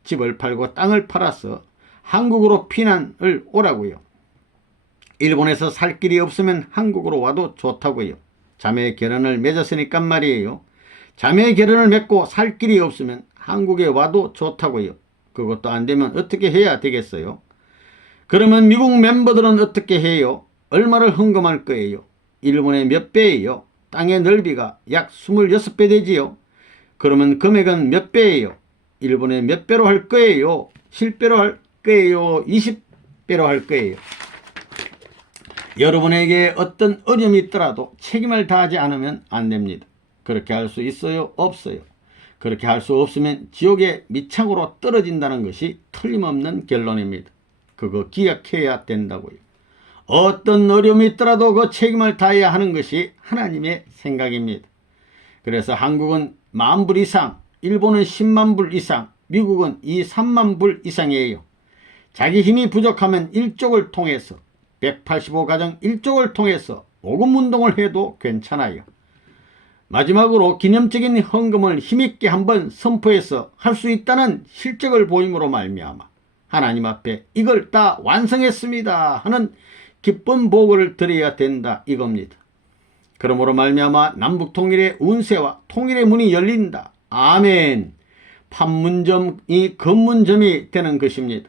집을 팔고 땅을 팔아서 한국으로 피난을 오라고요. 일본에서 살 길이 없으면 한국으로 와도 좋다고요. 자매 결혼을 맺었으니까 말이에요. 자매 결혼을 맺고 살 길이 없으면 한국에 와도 좋다고요. 그것도 안 되면 어떻게 해야 되겠어요? 그러면 미국 멤버들은 어떻게 해요? 얼마를 헌금할 거예요? 일본의 몇 배예요? 땅의 넓이가 약 26배 되지요. 그러면 금액은 몇 배예요? 일본의 몇 배로 할 거예요? 10배로 할 거예요? 20배로 할 거예요? 여러분에게 어떤 어려움이 있더라도 책임을 다하지 않으면 안 됩니다. 그렇게 할 수 있어요? 없어요? 그렇게 할 수 없으면 지옥의 밑창으로 떨어진다는 것이 틀림없는 결론입니다. 그거 기억해야 된다고요. 어떤 어려움이 있더라도 그 책임을 다해야 하는 것이 하나님의 생각입니다. 그래서 한국은 10,000불 이상, 일본은 10만 불 이상, 미국은 3만 불 이상이에요. 자기 힘이 부족하면 일족을 통해서 185가정 일족을 통해서 모금운동을 해도 괜찮아요. 마지막으로 기념적인 헌금을 힘있게 한번 선포해서 할 수 있다는 실적을 보임으로 말미암아 하나님 앞에 이걸 다 완성했습니다 하는 기쁜 보고를 드려야 된다 이겁니다. 그러므로 말미암아 남북통일의 운세와 통일의 문이 열린다. 아멘. 판문점이 검문점이 되는 것입니다.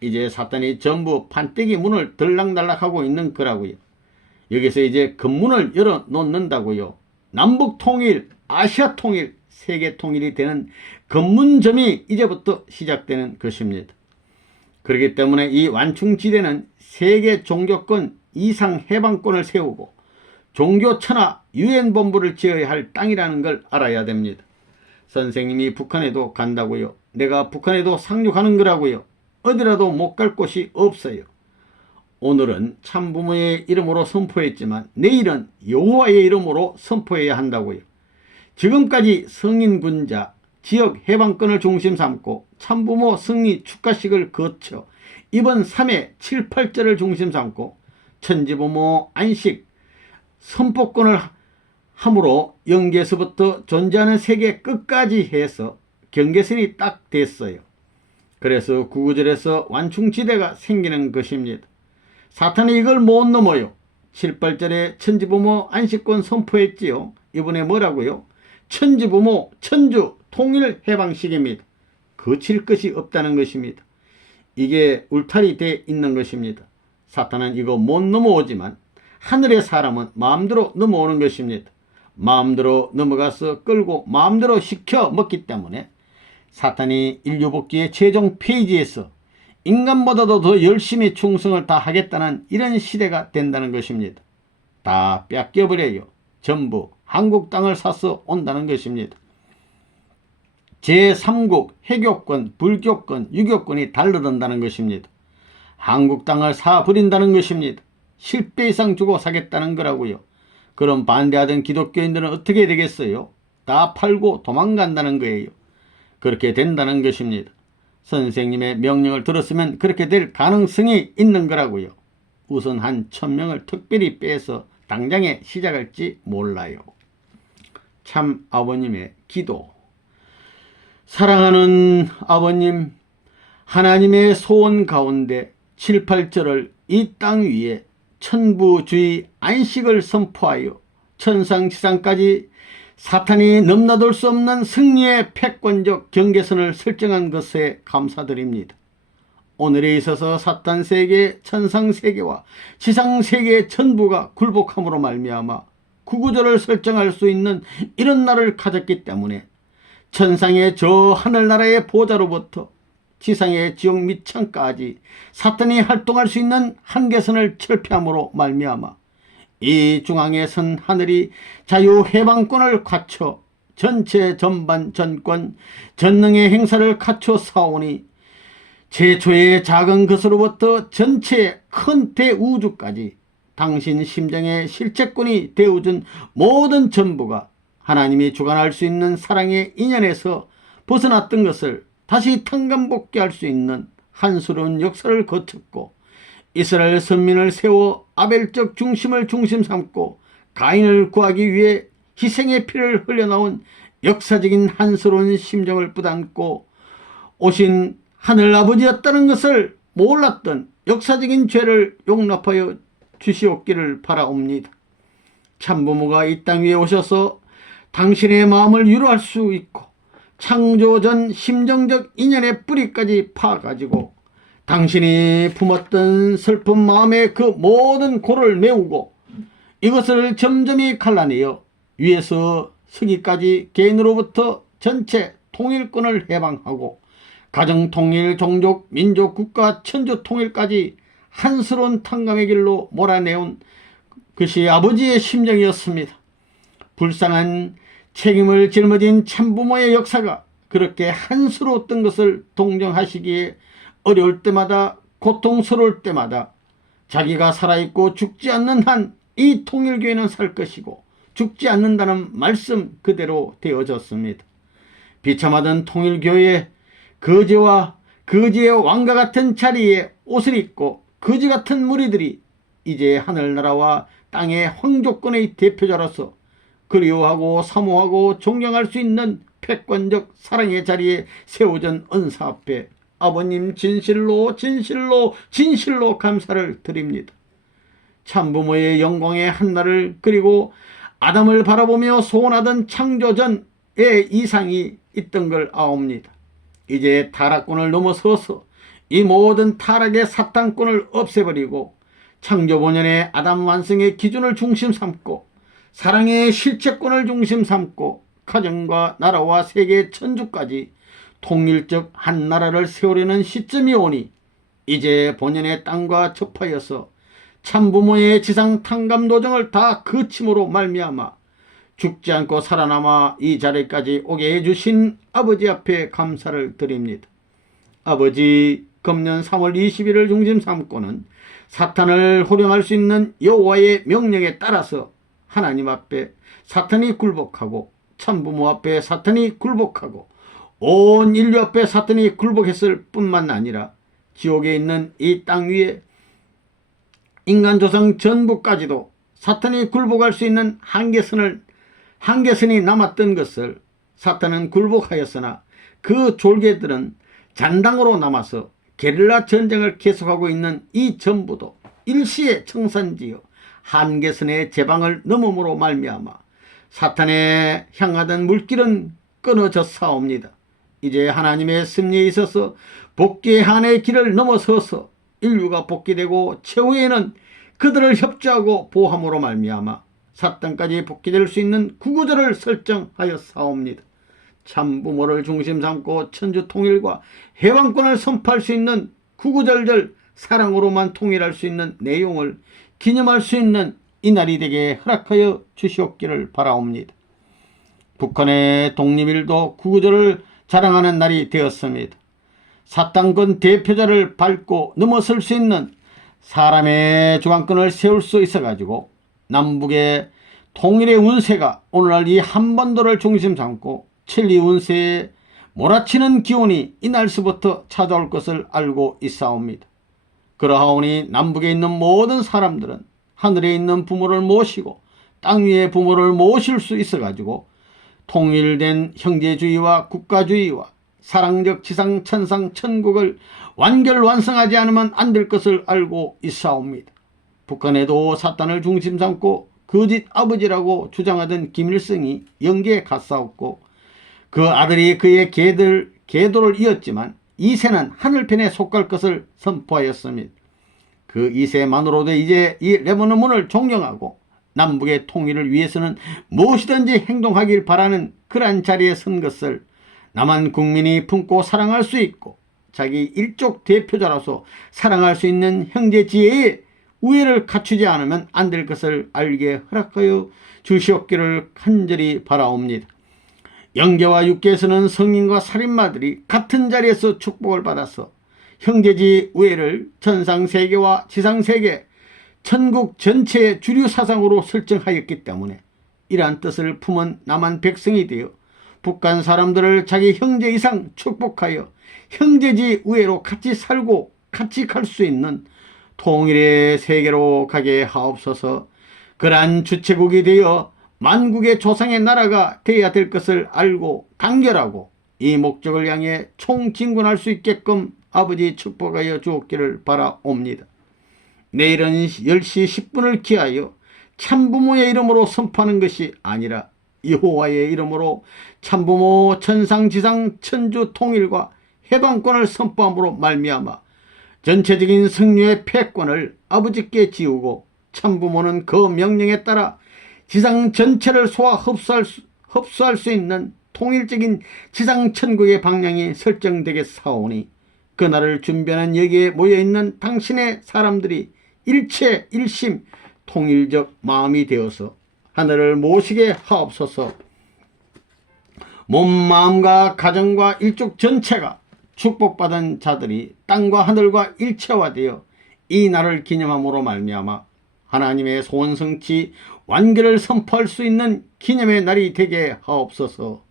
이제 사탄이 전부 판때기 문을 들락날락하고 있는 거라고요. 여기서 이제 검문을 열어 놓는다고요. 남북통일, 아시아통일, 세계통일이 되는 검문점이 이제부터 시작되는 것입니다. 그렇기 때문에 이 완충지대는 세계 종교권 이상 해방권을 세우고 종교천하 유엔본부를 지어야 할 땅이라는 걸 알아야 됩니다. 선생님이 북한에도 간다고요. 내가 북한에도 상륙하는 거라고요. 어디라도 못 갈 곳이 없어요. 오늘은 참부모의 이름으로 선포했지만 내일은 여호와의 이름으로 선포해야 한다고요. 지금까지 성인군자 지역 해방권을 중심 삼고 참부모 승리 축하식을 거쳐 이번 3회 7, 8절을 중심 삼고 천지부모 안식 선포권을 함으로 영계에서부터 존재하는 세계 끝까지 해서 경계선이 딱 됐어요. 그래서 구구절에서 완충지대가 생기는 것입니다. 사탄이 이걸 못 넘어요. 7, 8절에 천지부모 안식권 선포했지요. 이번에 뭐라고요? 천지부모 천주 통일 해방식입니다. 거칠 것이 없다는 것입니다. 이게 울타리 돼 있는 것입니다. 사탄은 이거 못 넘어오지만 하늘의 사람은 마음대로 넘어오는 것입니다. 마음대로 넘어가서 끌고 마음대로 시켜 먹기 때문에 사탄이 인류복귀의 최종 페이지에서 인간보다도 더 열심히 충성을 다하겠다는 이런 시대가 된다는 것입니다. 다 뺏겨버려요. 전부 한국 땅을 사서 온다는 것입니다. 제3국 해교권, 불교권, 유교권이 달려든다는 것입니다. 한국 땅을 사버린다는 것입니다. 10배 이상 주고 사겠다는 거라고요. 그럼 반대하던 기독교인들은 어떻게 되겠어요? 다 팔고 도망간다는 거예요. 그렇게 된다는 것입니다. 선생님의 명령을 들었으면 그렇게 될 가능성이 있는 거라고요. 우선 한 1000명을 특별히 빼서 당장에 시작할지 몰라요. 참 아버님의 기도. 사랑하는 아버님, 하나님의 소원 가운데 7, 8절을 이 땅 위에 천부주의 안식을 선포하여 천상지상까지 사탄이 넘나들 수 없는 승리의 패권적 경계선을 설정한 것에 감사드립니다. 오늘에 있어서 사탄세계, 천상세계와 지상세계의 전부가 굴복함으로 말미암아 구구절을 설정할 수 있는 이런 날을 가졌기 때문에 천상의 저 하늘나라의 보좌로부터 지상의 지옥 밑창까지 사탄이 활동할 수 있는 한계선을 철폐함으로 말미암아 이 중앙에 선 하늘이 자유해방권을 갖춰 전체 전반 전권 전능의 행사를 갖춰 사오니 최초의 작은 것으로부터 전체 큰 대우주까지 당신 심정의 실체권이 되어준 모든 전부가 하나님이 주관할 수 있는 사랑의 인연에서 벗어났던 것을 다시 탕감복귀할 수 있는 한스러운 역사를 거쳤고 이스라엘 선민을 세워 아벨적 중심을 중심 삼고 가인을 구하기 위해 희생의 피를 흘려나온 역사적인 한스러운 심정을 부담고 오신 하늘아버지였다는 것을 몰랐던 역사적인 죄를 용납하여 주시옵기를 바라옵니다. 참부모가 이 땅 위에 오셔서 당신의 마음을 위로할 수 있고 창조전 심정적 인연의 뿌리까지 파가지고 당신이 품었던 슬픈 마음의 그 모든 고를 메우고 이것을 점점이 갈라내어 위에서 서기까지 개인으로부터 전체 통일권을 해방하고 가정통일, 종족, 민족, 국가, 천주통일까지 한스러운 탕감의 길로 몰아내온 것이 아버지의 심정이었습니다. 불쌍한 책임을 짊어진 참부모의 역사가 그렇게 한스러웠던 것을 동정하시기에 어려울 때마다 고통스러울 때마다 자기가 살아있고 죽지 않는 한 이 통일교회는 살 것이고 죽지 않는다는 말씀 그대로 되어졌습니다. 비참하던 통일교회의 거지와 거지의 왕과 같은 자리에 옷을 입고 거지 같은 무리들이 이제 하늘나라와 땅의 황조권의 대표자로서 그리워하고 사모하고 존경할 수 있는 패권적 사랑의 자리에 세워진 은사 앞에 아버님 진실로 감사를 드립니다. 참부모의 영광의 한날을 그리고 아담을 바라보며 소원하던 창조전의 이상이 있던 걸 아옵니다. 이제 타락권을 넘어서서 이 모든 타락의 사탄권을 없애버리고 창조본연의 아담 완성의 기준을 중심 삼고 사랑의 실체권을 중심 삼고 가정과 나라와 세계 천주까지 통일적 한 나라를 세우려는 시점이 오니 이제 본연의 땅과 접하여서 참부모의 지상 탕감 도정을 다 거침으로 말미암아 죽지 않고 살아남아 이 자리까지 오게 해주신 아버지 앞에 감사를 드립니다. 아버지, 금년 3월 20일을 중심 삼고는 사탄을 호령할 수 있는 여호와의 명령에 따라서 하나님 앞에 사탄이 굴복하고 참부모 앞에 사탄이 굴복하고 온 인류 앞에 사탄이 굴복했을 뿐만 아니라 지옥에 있는 이 땅 위에 인간 조상 전부까지도 사탄이 굴복할 수 있는 한계선이 남았던 것을 사탄은 굴복하였으나 그 졸개들은 잔당으로 남아서 게릴라 전쟁을 계속하고 있는 이 전부도 일시에 청산지어 한계선의 제방을 넘음으로 말미암아 사탄에 향하던 물길은 끊어졌사옵니다. 이제 하나님의 섭리에 있어서 복귀의 한의 길을 넘어서서 인류가 복귀되고 최후에는 그들을 협조하고 보함으로 말미암아 사탄까지 복귀될 수 있는 구구절을 설정하였사옵니다. 참부모를 중심 삼고 천주 통일과 해방권을 선포할 수 있는 구구절절 사랑으로만 통일할 수 있는 내용을 기념할 수 있는 이날이 되게 허락하여 주시옵기를 바라옵니다. 북한의 독립일도 구구절을 자랑하는 날이 되었습니다. 사탄권 대표자를 밟고 넘어설 수 있는 사람의 주관권을 세울 수 있어가지고 남북의 통일의 운세가 오늘날 이 한반도를 중심 삼고 천리 운세에 몰아치는 기운이 이날서부터 찾아올 것을 알고 있사옵니다. 그러하오니 남북에 있는 모든 사람들은 하늘에 있는 부모를 모시고 땅 위의 부모를 모실 수 있어가지고 통일된 형제주의와 국가주의와 사랑적 지상 천상 천국을 완결완성하지 않으면 안 될 것을 알고 있사옵니다. 북한에도 사탄을 중심 삼고 거짓 아버지라고 주장하던 김일성이 영계에 갔사옵고 그 아들이 그의 계도를 이었지만 2세는 하늘편에 속할 것을 선포하였습니다. 그 2세만으로도 이제 이 레바논 문을 종영하고 남북의 통일을 위해서는 무엇이든지 행동하길 바라는 그러한 자리에 선 것을 남한 국민이 품고 사랑할 수 있고 자기 일족 대표자로서 사랑할 수 있는 형제지혜의 우애를 갖추지 않으면 안 될 것을 알게 허락하여 주시옵기를 간절히 바라옵니다. 영계와 육계에서는 성인과 살인마들이 같은 자리에서 축복을 받아서 형제지 우애를 천상세계와 지상세계 천국 전체의 주류 사상으로 설정하였기 때문에 이러한 뜻을 품은 남한 백성이 되어 북한 사람들을 자기 형제 이상 축복하여 형제지 우애로 같이 살고 같이 갈 수 있는 통일의 세계로 가게 하옵소서. 그러한 주체국이 되어 만국의 조상의 나라가 되어야 될 것을 알고 단결하고 이 목적을 향해 총진군할 수 있게끔 아버지 축복하여 주옵기를 바라옵니다. 내일은 10시 10분을 기하여 참부모의 이름으로 선포하는 것이 아니라 여호와의 이름으로 참부모 천상지상 천주 통일과 해방권을 선포함으로 말미암아 전체적인 승려의 패권을 아버지께 지우고 참부모는 그 명령에 따라 지상 전체를 소화 흡수할 수 있는 통일적인 지상천국의 방향이 설정되겠사오니 그날을 준비하는 여기에 모여있는 당신의 사람들이 일체 일심 통일적 마음이 되어서 하늘을 모시게 하옵소서. 몸, 마음과 가정과 일족 전체가 축복받은 자들이 땅과 하늘과 일체화되어 이 날을 기념함으로 말미암아 하나님의 소원성취 완결을 선포할 수 있는 기념의 날이 되게 하옵소서.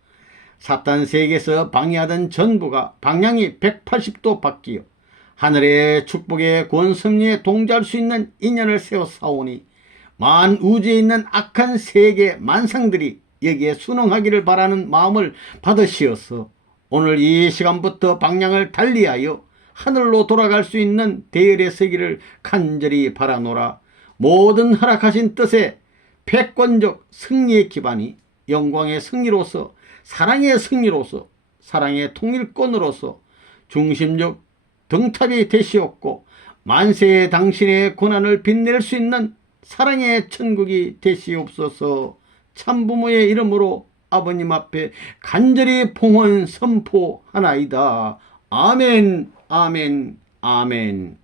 사탄 세계에서 방해하던 전부가 방향이 180도 바뀌어 하늘의 축복의 권섭리에 동조할 수 있는 인연을 세워사오니 만 우주에 있는 악한 세계 만상들이 여기에 순응하기를 바라는 마음을 받으시어서 오늘 이 시간부터 방향을 달리하여 하늘로 돌아갈 수 있는 대열에 서기를 간절히 바라노라. 모든 허락하신 뜻에 패권적 승리의 기반이 영광의 승리로서 사랑의 승리로서 사랑의 통일권으로서 중심적 등탑이 되시옵고 만세의 당신의 고난을 빛낼 수 있는 사랑의 천국이 되시옵소서. 참부모의 이름으로 아버님 앞에 간절히 봉헌 선포하나이다. 아멘, 아멘, 아멘.